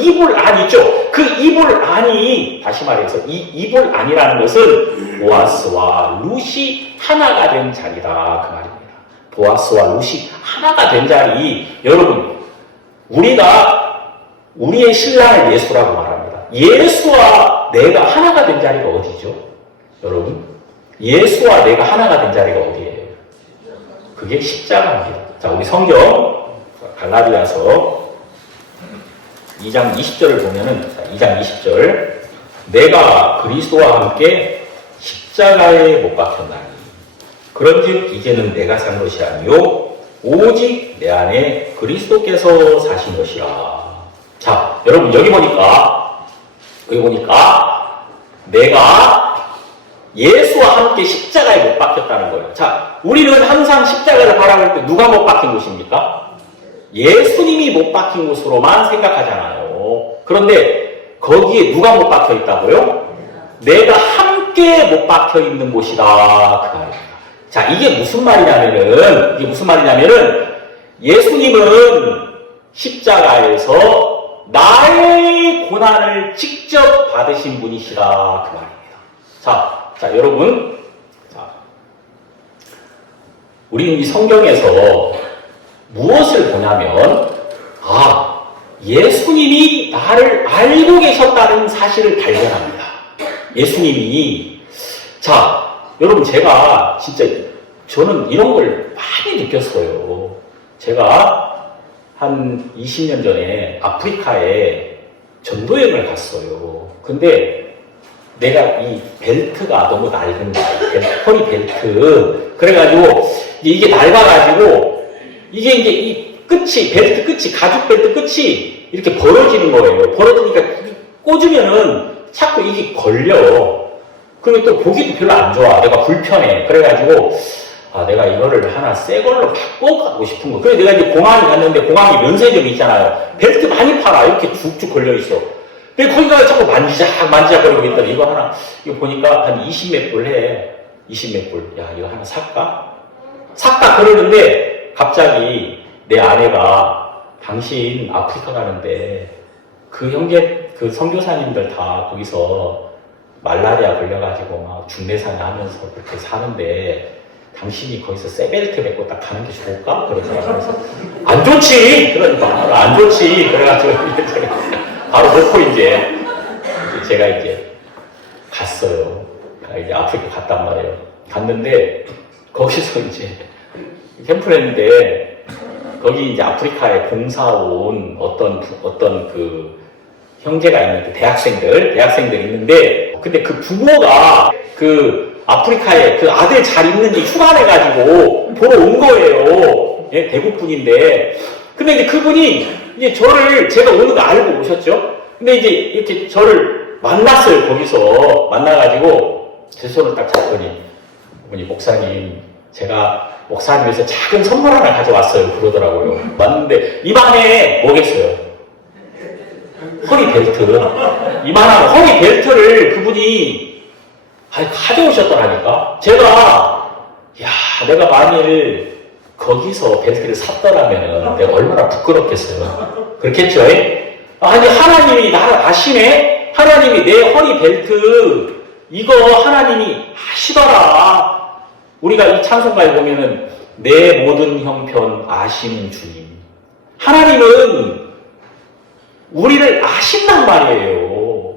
이불 안 있죠? 그 이불 안이, 다시 말해서 이 이불 안이라는 것은 보아스와 룻이 하나가 된 자리다. 그 말입니다. 보아스와 룻이 하나가 된 자리. 여러분, 우리의 신랑을 예수라고 말합니다. 예수와 내가 하나가 된 자리가 어디죠? 여러분, 예수와 내가 하나가 된 자리가 어디예요? 그게 십자가입니다. 자, 우리 성경 갈라디아서 2장 20절을 보면은, 2장 20절, 내가 그리스도와 함께 십자가에 못 박혔나니 그런즉 이제는 내가 산 것이 아니요 오직 내 안에 그리스도께서 사신 것이라. 자, 여러분 여기 보니까 내가 예수와 함께 십자가에 못 박혔다는 거예요. 자, 우리는 항상 십자가를 바라볼 때 누가 못 박힌 곳입니까? 예수님이 못 박힌 곳으로만 생각하잖아요. 그런데 거기에 누가 못 박혀 있다고요? 내가 함께 못 박혀 있는 곳이다. 그 말입니다. 자, 이게 무슨 말이냐면은 예수님은 십자가에서 나의 고난을 직접 받으신 분이시다. 그 말입니다. 자, 여러분. 우리는 이 성경에서 무엇을 보냐면 아, 예수님이 나를 알고 계셨다는 사실을 발견합니다. 예수님이. 자, 여러분, 제가 진짜, 저는 이런 걸 많이 느꼈어요. 제가 한 20년 전에 아프리카에 전도여행을 갔어요. 근데 내가 이 벨트가 너무 낡은 거야. 허리 벨트. 그래가지고, 이게 낡아가지고, 이게 이제 이 끝이, 벨트 끝이, 가죽 벨트 끝이 이렇게 벌어지는 거예요. 벌어지니까 꽂으면은 자꾸 이게 걸려. 그리고 또 보기도 별로 안 좋아. 내가 불편해. 그래가지고, 아, 내가 이거를 하나 새 걸로 바꿔가고 싶은 거. 그래서 내가 이제 공항에 갔는데, 공항에 면세점이 있잖아요. 벨트 많이 팔아. 이렇게 쭉쭉 걸려있어. 근데 거기가 자꾸 만지작거리고 있더니, 이거 하나, 이거 보니까 한 20몇 불 해. 20몇 불. 야, 이거 하나 살까? 그러는데, 갑자기 내 아내가, 당신 아프리카 가는데, 그 형제, 그 선교사님들 다 거기서 말라리아 걸려가지고 막 중내사냐 하면서 그렇게 사는데, 당신이 거기서 세벨트 맺고 딱 가는 게 좋을까? 그러더라고요. 그래서 안 좋지! 그러니까, 안 좋지! 그래가지고, 바로 놓고 이제 제가 이제 갔어요. 이제 아프리카 갔단 말이에요. 갔는데, 거기서 이제 캠프했는데, 거기 이제 아프리카에 공사 온 어떤 그 형제가 있는데, 대학생들 있는데, 근데 그 부모가 그 아프리카에 그 아들 잘 있는지 휴가 내가지고 보러 온 거예요. 예, 대구 분인데. 근데 이제 그분이 이제 제가 오는 거 알고 오셨죠? 근데 이제 이렇게 저를 만났어요, 거기서. 만나가지고 제 손을 딱 잡더니, 어머니, 목사님, 제가 목사님에서 작은 선물 하나 가져왔어요. 그러더라고요. 왔는데, 입안에 뭐겠어요? 허리 벨트. 이만한 허리 벨트를 그분이 가져오셨더라니까. 내가 만일 거기서 벨트를 샀더라면 내가 얼마나 부끄럽겠어요. 그렇겠죠? 아니, 하나님이 나를 아시네? 하나님이 내 허리 벨트, 이거 하나님이 아시더라. 우리가 이 찬송가에 보면은 내 모든 형편 아시는 주님. 하나님은 우리를 아신단 말이에요.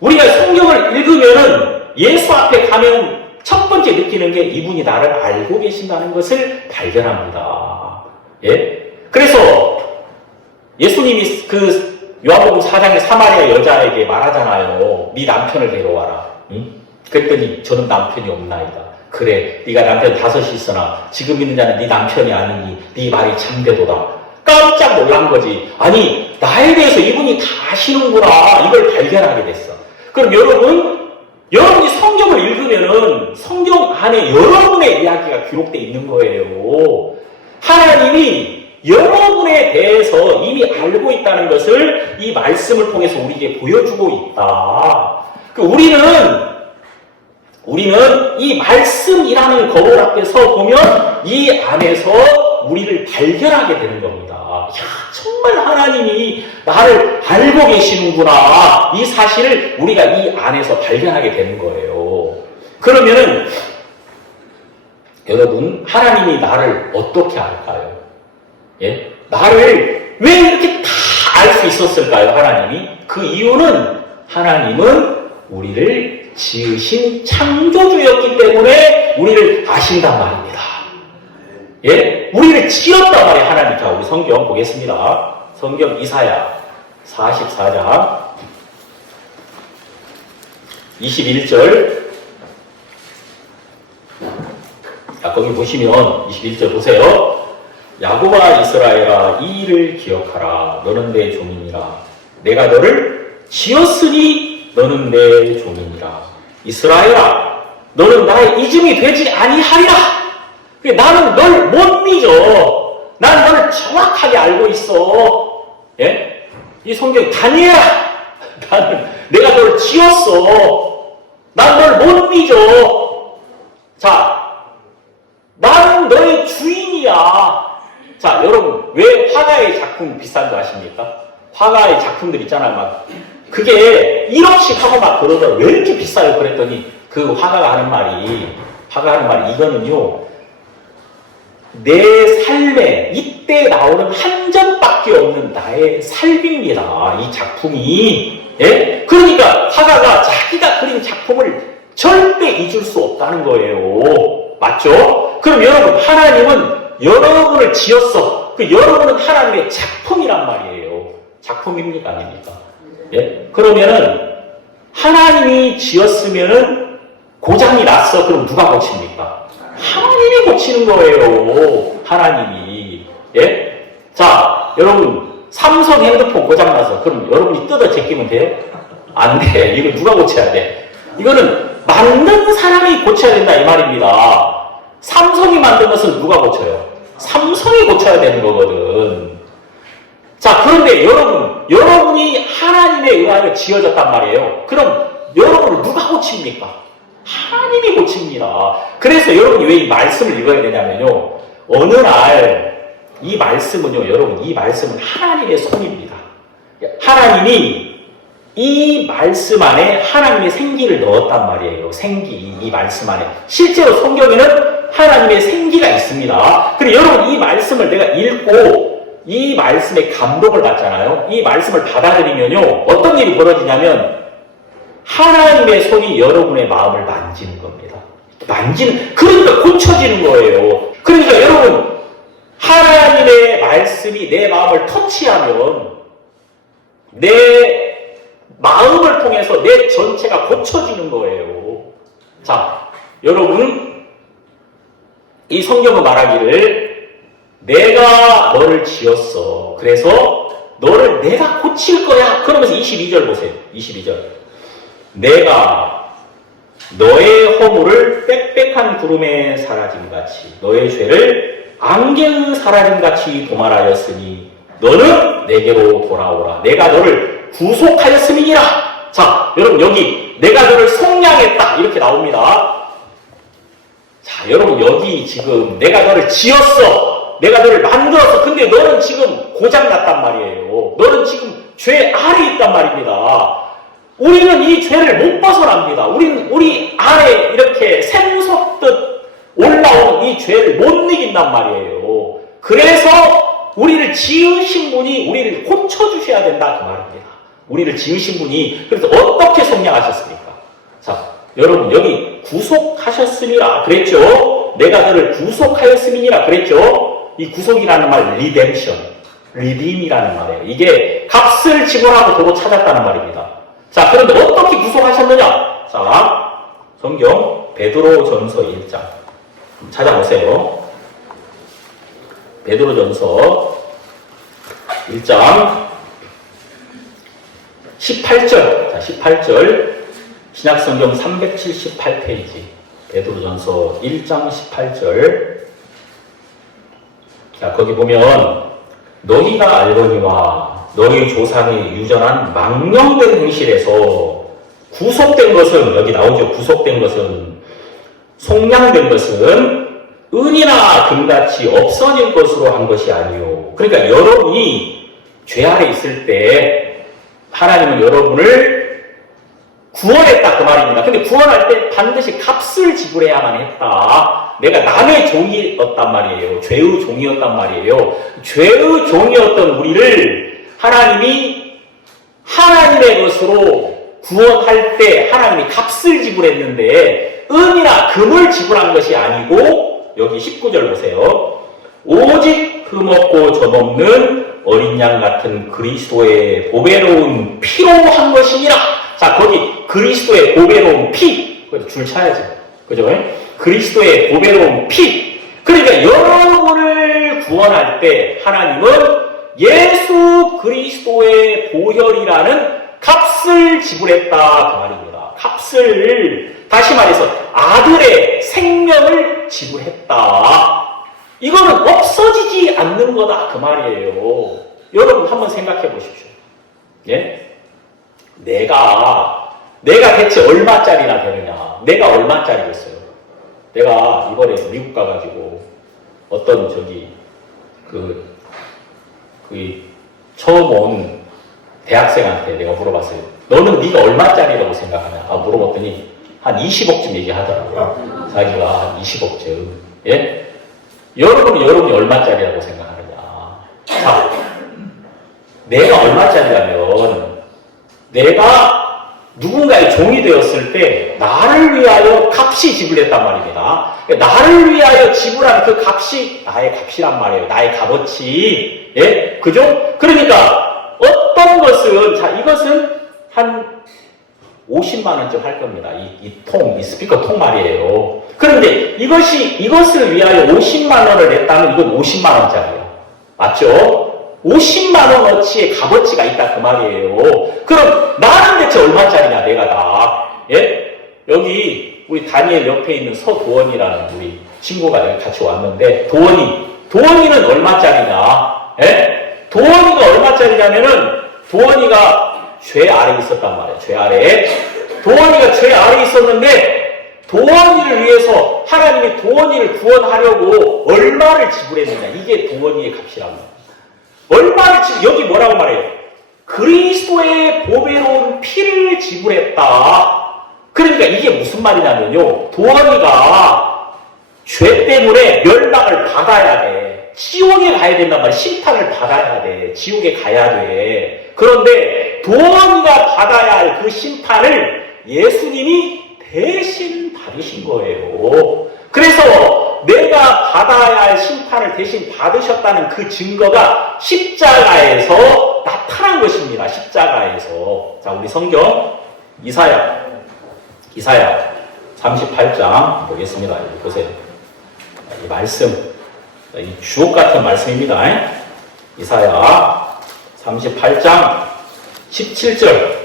우리가 성경을 읽으면은 예수 앞에 가면 첫 번째 느끼는 게 이분이 나를 알고 계신다는 것을 발견합니다. 예? 그래서 예수님이 그 요한복음 4장의 사마리아 여자에게 말하잖아요. 네 남편을 데려와라. 응? 그랬더니 저는 남편이 없나이다. 그래, 네가 남편 5이 있으나 지금 있는 자는 네 남편이 아니니 네 말이 참되도다. 깜짝 놀란 거지. 아니, 나에 대해서 이분이 다 아시는구나. 이걸 발견하게 됐어. 그럼 여러분이 성경을 읽으면은 성경 안에 여러분의 이야기가 기록되어 있는 거예요. 하나님이 여러분에 대해서 이미 알고 있다는 것을 이 말씀을 통해서 우리에게 보여주고 있다. 우리는 이 말씀이라는 거울 앞에 서 보면 이 안에서 우리를 발견하게 되는 겁니다. 야, 정말 하나님이 나를 알고 계시는구나. 이 사실을 우리가 이 안에서 발견하게 되는 거예요. 그러면은 여러분, 하나님이 나를 어떻게 알까요? 예? 나를 왜 이렇게 다 알 수 있었을까요, 하나님이? 그 이유는 하나님은 우리를 지으신 창조주였기 때문에 우리를 아신단 말입니다. 예? 우리를 지었단 말이에요, 하나님. 자, 우리 성경 보겠습니다. 성경 이사야 44장 21절. 자, 거기 보시면 21절 보세요. 야곱아 이스라엘아 이 일을 기억하라. 너는 내 종이니라. 내가 너를 지었으니 너는 내 종이니라. 이스라엘아 너는 나의 이름이 되지 아니하리라. 나는 널 못 믿어. 난 너를 정확하게 알고 있어. 예? 이 성경 다니엘아 내가 너를 지었어. 난 널 못 믿어. 자, 나는 너의 주인이야. 자, 여러분, 왜 화가의 작품 비싼 거 아십니까? 화가의 작품들 있잖아요. 막, 그게 1억씩 하고 막 그러더라고요. 왜 이렇게 비싸요? 그랬더니, 그 화가가 하는 말이, 이거는요, 내 삶에, 이때 이때 나오는 한 점밖에 없는 나의 삶입니다. 이 작품이. 예? 그러니까 화가가 자기가 그린 작품을 절대 잊을 수 없다는 거예요. 맞죠? 그럼 여러분, 하나님은 여러분을 지었어. 그 여러분은 하나님의 작품이란 말이에요. 작품입니까? 아닙니까? 예? 그러면은 하나님이 지었으면은 고장이 났어. 그럼 누가 고칩니까? 하나님이 고치는 거예요. 하나님이. 예? 자, 여러분, 삼성 핸드폰 고장나서 그럼 여러분이 뜯어 제끼면 돼요? 안 돼. 이거 누가 고쳐야 돼? 이거는 만든 사람이 고쳐야 된다 이 말입니다. 삼성이 만든 것은 누가 고쳐요? 삼성이 고쳐야 되는 거거든. 자, 그런데 여러분이 하나님에 의하여 지어졌단 말이에요. 그럼 여러분을 누가 고칩니까? 하나님이 고칩니다. 그래서 여러분이 왜 이 말씀을 읽어야 되냐면요. 어느 날 이 말씀은요, 여러분, 이 말씀은 하나님의 손입니다. 하나님이 이 말씀 안에 하나님의 생기를 넣었단 말이에요. 생기, 이 말씀 안에. 실제로 성경에는 하나님의 생기가 있습니다. 그리고 여러분, 이 말씀을 내가 읽고 이 말씀에 감동을 받잖아요. 이 말씀을 받아들이면요, 어떤 일이 벌어지냐면 하나님의 손이 여러분의 마음을 만지는 겁니다. 그러니까 고쳐지는 거예요. 그러니까 여러분, 하나님의 말씀이 내 마음을 터치하면 내 마음을 통해서 내 전체가 고쳐지는 거예요. 자, 여러분, 이 성경은 말하기를 내가 너를 지었어. 그래서 너를 내가 고칠 거야. 그러면서 22절 보세요. 22절. 내가 너의 허물을 빽빽한 구름에 사라짐같이 너의 죄를 안개의 사라짐같이 도말하였으니 너는 내게로 돌아오라. 내가 너를 구속하였음이니라. 자, 여러분 여기 내가 너를 속량했다 이렇게 나옵니다. 자, 여러분 여기 지금 내가 너를 지었어. 내가 너를 만들었어. 근데 너는 지금 고장났단 말이에요. 너는 지금 죄 아래 있단 말입니다. 우리는 이 죄를 못 벗어납니다. 우리 안에 이렇게 샘솟듯 올라오는 이 죄를 못 이긴단 말이에요. 그래서 우리를 지으신 분이 우리를 고쳐주셔야 된다 그 말입니다. 우리를 지으신 분이 그래서 어떻게 속량하셨습니까? 자, 여러분 여기 구속하셨음이라 그랬죠? 내가 너를 구속하였음이니라 그랬죠? 이 구속이라는 말 리뎀션, 리딤이라는 말이에요. 이게 값을 지불하고 도로 찾았다는 말입니다. 자, 그런데 어떻게 구속하셨느냐? 자, 성경 베드로전서 1장 찾아보세요. 베드로전서 1장 18절. 자, 18절. 신약성경 378페이지. 베드로전서 1장 18절. 자, 거기 보면 너희가 알거니와 너희 조상이 유전한 망령된 행실에서 구속된 것은, 여기 나오죠. 구속된 것은, 속량된 것은 은이나 금같이 없어질 것으로 한 것이 아니요. 그러니까 여러분이 죄 아래 있을 때 하나님은 여러분을 구원했다 그 말입니다. 근데 구원할 때 반드시 값을 지불해야만 했다. 내가 남의 종이었단 말이에요. 죄의 종이었단 말이에요. 죄의 종이었던 우리를 하나님이 하나님의 것으로 구원할 때 하나님이 값을 지불했는데 은이나 금을 지불한 것이 아니고, 여기 19절 보세요. 오직 흠없고 점없는 어린 양 같은 그리스도의 보배로운 피로 한 것이니라. 자, 거기 그리스도의 보배로운 피, 줄 쳐야지, 그죠? 그리스도의 보배로운 피. 그러니까 여러분을 구원할 때 하나님은 예수 그리스도의 보혈이라는 값을 지불했다 그 말입니다. 값을, 다시 말해서 아들의 생명을 지불했다. 이거는 없어지지 않는 거다 그 말이에요. 여러분 한번 생각해 보십시오. 예? 내가 대체 얼마짜리나 되느냐? 내가 얼마짜리겠어요? 내가 이번에 미국 가가지고 어떤 처음 온 대학생한테 내가 물어봤어요. 너는 네가 얼마짜리라고 생각하냐? 물어봤더니 한 20억쯤 얘기하더라고요. 자기가 한 20억쯤. 예? 여러분이 얼마짜리라고 생각하느냐? 내가 얼마짜리냐면 내가 누군가의 종이 되었을 때 나를 위하여 값이 지불했단 말입니다. 나를 위하여 지불한 그 값이 나의 값이란 말이에요. 나의 값어치. 예? 그죠? 그러니까 어떤 것은 자 이것은 한 50만 원쯤 할 겁니다. 이 스피커 통 말이에요. 그런데 이것을 위하여 50만 원을 냈다면 이건 50만 원짜리예요. 맞죠? 50만 원어치의 값어치가 있다 그 말이에요. 그럼 나는 대체 얼마짜리냐 내가 다. 예? 여기 우리 다니엘 옆에 있는 서도원이라는 우리 친구가 같이 왔는데 도원이는 얼마짜리냐? 예? 도원이가 얼마짜리냐면은 도원이가 죄 아래에 있었단 말이에요. 죄 아래에. 도원이가 죄 아래에 있었는데 도원이를 위해서 하나님이 도원이를 구원하려고 얼마를 지불했느냐. 이게 도원이의 값이랍니다. 얼마를 여기 뭐라고 말해요? 그리스도의 보배로운 피를 지불했다. 그러니까 이게 무슨 말이냐면요. 도원이가 죄 때문에 멸망을 받아야 돼. 지옥에 가야 된단 말이야. 심판을 받아야 돼. 지옥에 가야 돼. 그런데 도원이가 받아야 할 그 심판을 예수님이 대신 받으신 거예요. 그래서 내가 받아야 할 심판을 대신 받으셨다는 그 증거가 십자가에서 나타난 것입니다. 십자가에서. 자, 우리 성경 이사야 38장 보겠습니다. 여기 보세요. 이 말씀, 이 주옥 같은 말씀입니다. 이사야 38장 17절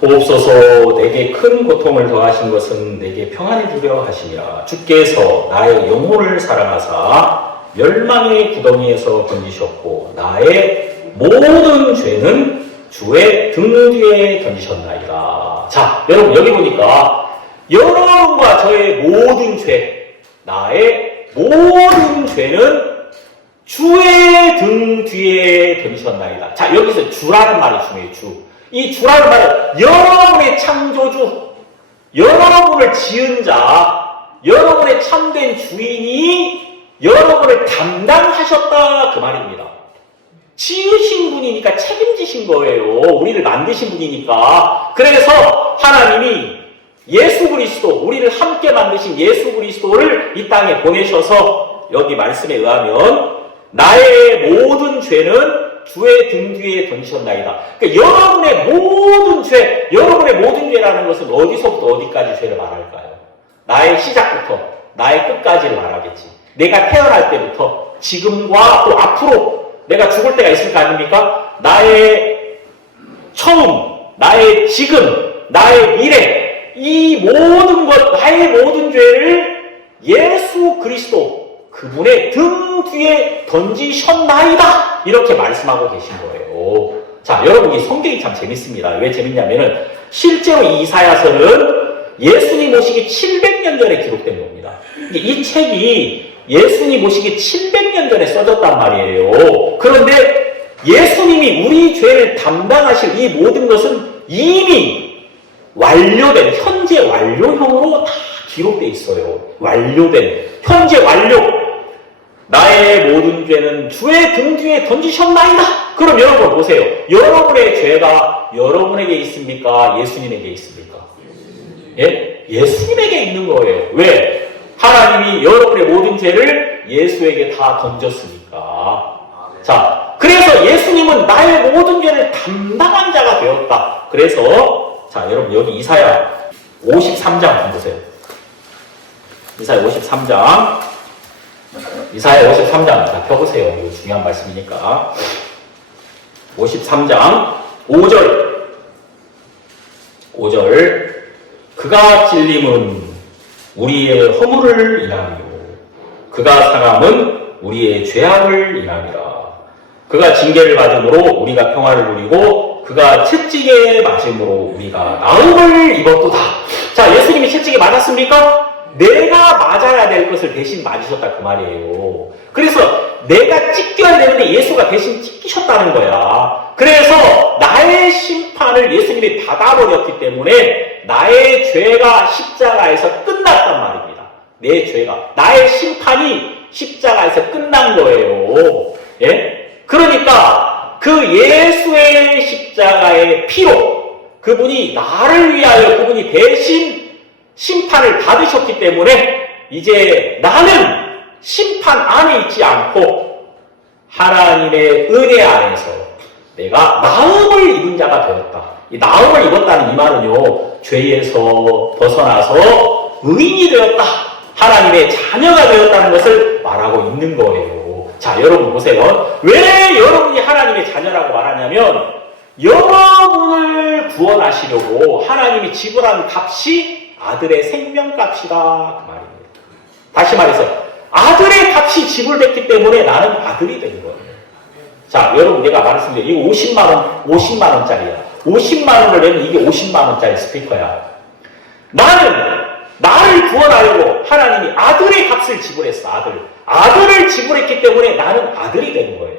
보옵소서 내게 큰 고통을 더하신 것은 내게 평안을 주려 하심이라. 주께서 나의 영혼을 사랑하사 멸망의 구덩이에서 건지셨고 나의 모든 죄는 주의 등 뒤에 던지셨나이다. 자, 여러분 여기 보니까 여러분과 저의 모든 죄, 나의 모든 죄는 주의 등 뒤에 던지셨나이다. 자, 여기서 주라는 말이 중요해요. 이 주라는 말은 여러분의 창조주, 여러분을 지은 자, 여러분의 참된 주인이 여러분을 담당하셨다 그 말입니다. 지으신 분이니까 책임지신 거예요. 우리를 만드신 분이니까. 그래서 하나님이 예수 그리스도, 우리를 함께 만드신 예수 그리스도를 이 땅에 보내셔서 여기 말씀에 의하면 나의 모든 죄는 주의 등 뒤에 던지셨나이다. 그러니까 여러분의 모든 죄라는 것은 어디서부터 어디까지 죄를 말할까요? 나의 시작부터 나의 끝까지를 말하겠지. 내가 태어날 때부터 지금과 또 앞으로 내가 죽을 때가 있을 거 아닙니까? 나의 처음, 나의 지금, 나의 미래, 이 모든 것, 나의 모든 죄를 예수 그리스도 그분의 등 뒤에 던지셨나이다. 이렇게 말씀하고 계신 거예요. 자, 여러분 이 성경이 참 재밌습니다. 왜 재밌냐면은 실제로 이 이사야서는 예수님 오시기 700년 전에 기록된 겁니다. 이 책이 예수님 오시기 700년 전에 써졌단 말이에요. 그런데 예수님이 우리 죄를 담당하실 이 모든 것은 이미 완료된, 현재 완료형으로 다 기록되어 있어요. 완료된, 현재 완료. 나의 모든 죄는 주의 등 뒤에 던지셨나이다. 그럼 여러분 보세요. 여러분의 죄가 여러분에게 있습니까? 예수님에게 있습니까? 예? 예수님에게 있는 거예요. 왜? 하나님이 여러분의 모든 죄를 예수에게 다 던졌으니까. 자, 그래서 예수님은 나의 모든 죄를 담당한 자가 되었다. 그래서 자, 여러분 여기 이사야 53장 한번 보세요. 이사야 53장. 이사야 53장 다 펴보세요. 이거 중요한 말씀이니까. 53장 5절 그가 찔림은 우리의 허물을 인하며 그가 상함은 우리의 죄악을 인함이라. 그가 징계를 받음으로 우리가 평화를 누리고 그가 채찍에 맞음으로 우리가 나음을 입었도다. 자, 예수님이 채찍에 맞았습니까? 내가 맞아야 될 것을 대신 맞으셨다 그 말이에요. 그래서 내가 찢겨야 되는데 예수가 대신 찢기셨다는 거야. 그래서 나의 심판을 예수님이 받아버렸기 때문에 나의 죄가 십자가에서 끝났단 말입니다. 내 죄가, 나의 심판이 십자가에서 끝난 거예요. 예? 그러니까 그 예수의 십자가의 피로 그분이 나를 위하여 그분이 대신 심판을 받으셨기 때문에 이제 나는 심판 안에 있지 않고 하나님의 은혜 안에서 내가 나음을 입은 자가 되었다. 이 나음을 입었다는 이 말은요, 죄에서 벗어나서 의인이 되었다. 하나님의 자녀가 되었다는 것을 말하고 있는 거예요. 자, 여러분 보세요. 왜 여러분이 하나님의 자녀라고 말하냐면 여러분을 구원하시려고 하나님이 지불한 값이 아들의 생명값이다. 그 말입니다. 다시 말해서 아들의 값이 지불됐기 때문에 나는 아들이 된 거예요. 자, 여러분 내가 말했습니다. 이거 50만 원짜리야. 50만 원을 내면 이게 50만 원짜리 스피커야. 나를 구원하려고 하나님이 아들의 값을 지불했어. 아들을 지불했기 때문에 나는 아들이 되는 거예요.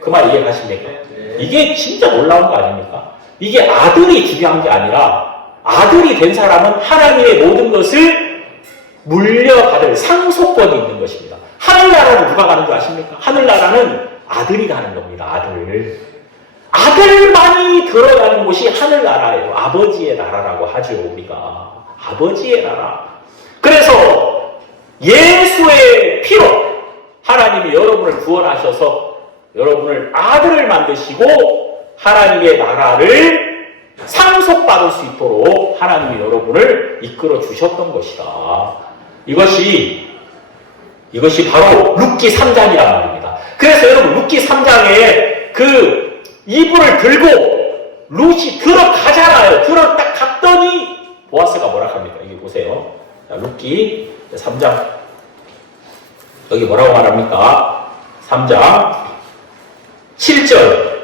그 말 이해가십니까? 이게 진짜 놀라운 거 아닙니까? 이게 아들이 중요한 게 아니라 아들이 된 사람은 하나님의 모든 것을 물려받을 상속권이 있는 것입니다. 하늘나라는 누가 가는 줄 아십니까? 하늘나라는 아들이 가는 겁니다. 아들만이 들어가는 곳이 하늘나라예요. 아버지의 나라라고 하죠, 우리가. 아버지의 나라. 그래서 예수의 피로 하나님이 여러분을 구원하셔서 여러분을 아들을 만드시고 하나님의 나라를 상속받을 수 있도록 하나님이 여러분을 이끌어 주셨던 것이다. 이것이 바로 룻기 3장이란 말입니다. 그래서 여러분 룻기 3장에 그 이불을 들고 룻이 들어가잖아요. 딱 갔더니 보아스가 뭐라 합니까? 이게 보세요. 자, 룻기 3장 여기 뭐라고 말합니까? 3장 7절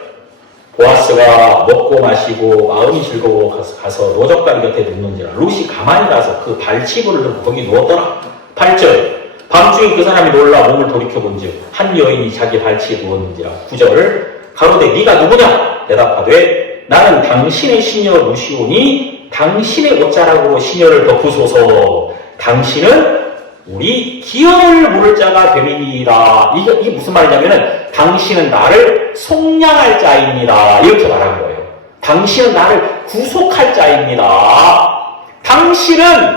보아스가 먹고 마시고 마음이 즐거워 가서 노적다리 곁에 눕는지라 룻이 가만히 가서 그 발치부를 들고 거기 누웠더라. 8절 밤중에 그 사람이 놀라 몸을 돌이켜본즉 한 여인이 자기 발치에 누웠는지라. 9절 가로되 네가 누구냐? 대답하되 나는 당신의 시녀 루시오니 당신의 옷자락으로 시녀를 덮으소서. 당신은 우리 기업을 물을 자가 됨이니이다. 이게 무슨 말이냐면은 당신은 나를 속량할 자입니다. 이렇게 말한 거예요. 당신은 나를 구속할 자입니다. 당신은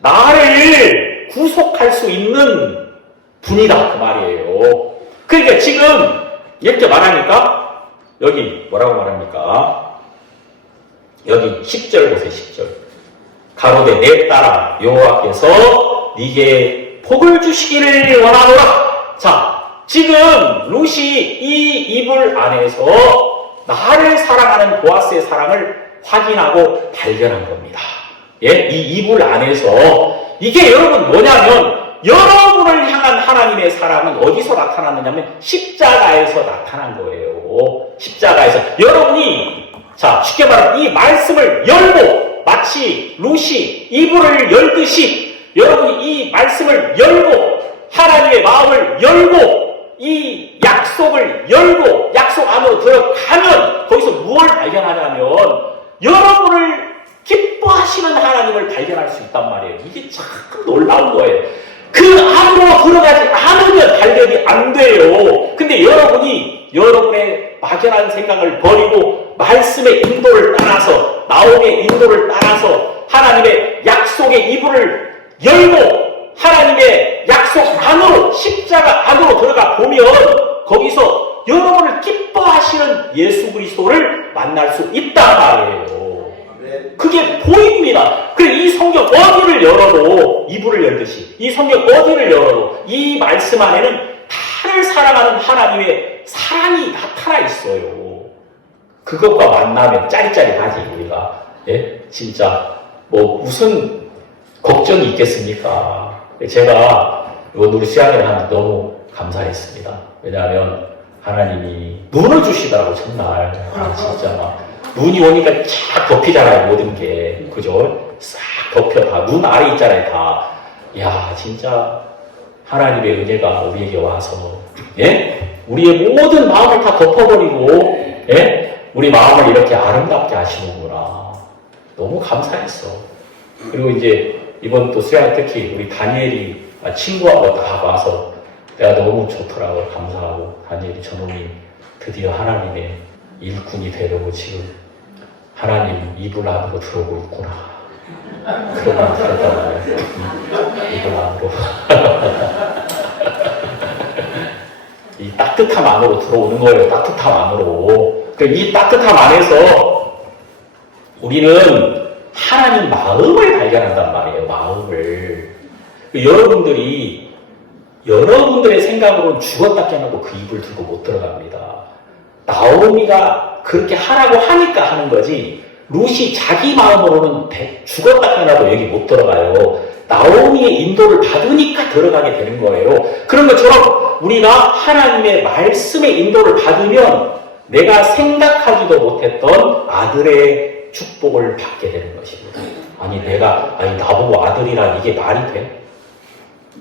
나를 구속할 수 있는 분이다. 그 말이에요. 그러니까 지금 이렇게 말하니까 여기 뭐라고 말합니까? 여기 10절 보세요. 10절 가로되 내 딸아 여호와께서 네게 복을 주시기를 원하노라. 자, 지금 룻이 이 이불 안에서 나를 사랑하는 보아스의 사랑을 확인하고 발견한 겁니다. 예? 이 이불 안에서 이게 여러분 뭐냐면 여러분을 향한 하나님의 사랑은 어디서 나타났느냐면 십자가에서 나타난 거예요. 십자가에서 여러분이 자 쉽게 말하면 이 말씀을 열고 마치 룻이 이불을 열듯이 여러분이 이 말씀을 열고 하나님의 마음을 열고 이 약속을 열고 약속 안으로 들어가면 거기서 무엇을 발견하냐면 여러분을 기뻐하시는 하나님을 발견할 수 있단 말이에요. 이게 참 놀라운 거예요. 그 안으로 들어가지 않으면 발견이 안 돼요. 근데 여러분이 여러분의 막연한 생각을 버리고 말씀의 인도를 따라서 나옴의 인도를 따라서 하나님의 약속의 이불을 열고 하나님의 약속 안으로 십자가 안으로 들어가 보면 거기서 여러분을 기뻐하시는 예수 그리스도를 만날 수 있단 말이에요. 그게 보입니다. 그래 이 성경 어디를 열어도 이불을 열듯이 이 성경 어디를 열어도 이 말씀 안에는 나를 사랑하는 하나님의 사랑이 나타나 있어요. 그것과 만나면 짜릿짜릿하지 우리가. 예? 진짜 뭐 무슨 걱정이 있겠습니까? 제가 이번 우리 수양회를 하면서 너무 감사했습니다. 왜냐하면 하나님이 눈을 주시더라고 정말. 진짜 막 눈이 오니까 쫙 덮이잖아요 모든 게. 그죠? 싹 덮여 다 눈 아래 있잖아요 다. 이야 진짜 하나님의 은혜가 우리에게 와서 예? 우리의 모든 마음을 다 덮어버리고 예? 우리 마음을 이렇게 아름답게 하시는구나. 너무 감사했어. 그리고 이제 이번 또 수양 특히 우리 다니엘이 친구하고 다 와서 내가 너무 좋더라고. 감사하고 다니엘이 저놈이 드디어 하나님의 일꾼이 되려고 지금 하나님 이불 안으로 들어오고 있구나. 그런 말 들었단 말이에요. 이불 안으로. 이 따뜻함 안으로 들어오는 거예요. 따뜻함 안으로. 이 따뜻함 안에서 우리는 하나님 마음을 발견한단 말이에요. 마음을. 여러분들이 여러분들의 생각으로는 죽었다 깨어나고 그 입을 들고 못 들어갑니다. 나오미가 그렇게 하라고 하니까 하는 거지 룻이 자기 마음으로는 죽었다 깨어나도 여기 못 들어가요. 나오미의 인도를 받으니까 들어가게 되는 거예요. 그런 것처럼 우리가 하나님의 말씀의 인도를 받으면 내가 생각하지도 못했던 아들의 축복을 받게 되는 것입니다. 아니 나보고 아들이란 이게 말이 돼?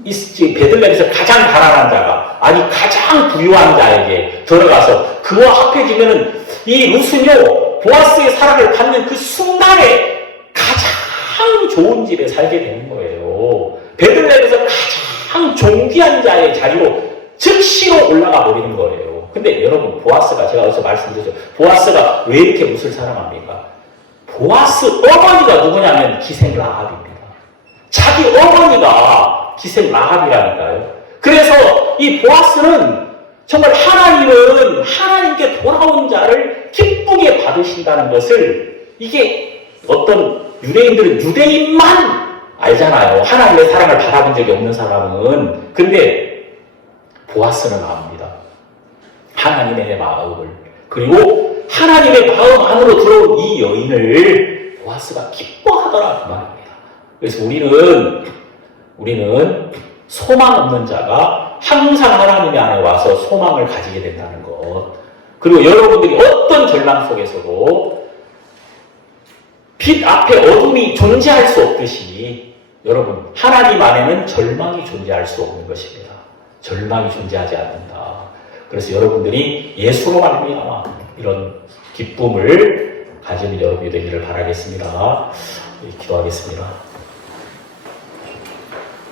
이 베들레헴에서 가장 가난한 자가 가장 부유한 자에게 들어가서 그와 합해지면은 이 룻은요 보아스의 사랑을 받는 그 순간에 가장 좋은 집에 살게 되는 거예요. 베들레헴에서 가장 존귀한 자의 자리로 즉시로 올라가 버리는 거예요. 근데 여러분 보아스가 제가 어디서 말씀드렸죠. 보아스가 왜 이렇게 룻을 사랑합니까? 보아스 어머니가 누구냐면 기생 라합입니다. 자기 어머니가 기생 라합이라니까요. 그래서 이 보아스는 정말 하나님은 하나님께 돌아온 자를 기쁘게 받으신다는 것을 이게 어떤 유대인들은 유대인만 알잖아요. 하나님의 사랑을 받아본 적이 없는 사람은. 근데 보아스는 압니다. 하나님의 마음을. 그리고 하나님의 마음 안으로 들어온 이 여인을 보아스가 기뻐하더라 그 말입니다. 그래서 우리는 소망 없는 자가 항상 하나님의 안에 와서 소망을 가지게 된다는 것. 그리고 여러분들이 어떤 절망 속에서도 빛 앞에 어둠이 존재할 수 없듯이 여러분 하나님 안에는 절망이 존재할 수 없는 것입니다. 절망이 존재하지 않는다. 그래서 여러분들이 예수로 말미암아 이런 기쁨을 가지는 여러분이 되기를 바라겠습니다. 기도하겠습니다.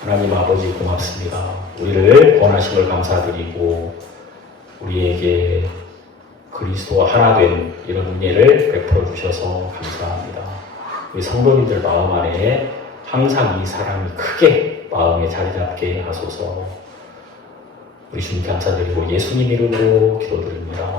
하나님 아버지 고맙습니다. 우리를 권하심을 감사드리고 우리에게 그리스도와 하나 된 이런 은혜를 베풀어 주셔서 감사합니다. 우리 성도님들 마음 안에 항상 이 사랑이 크게 마음에 자리 잡게 하소서. 우리 주님 감사드리고 예수님 이름으로 기도드립니다.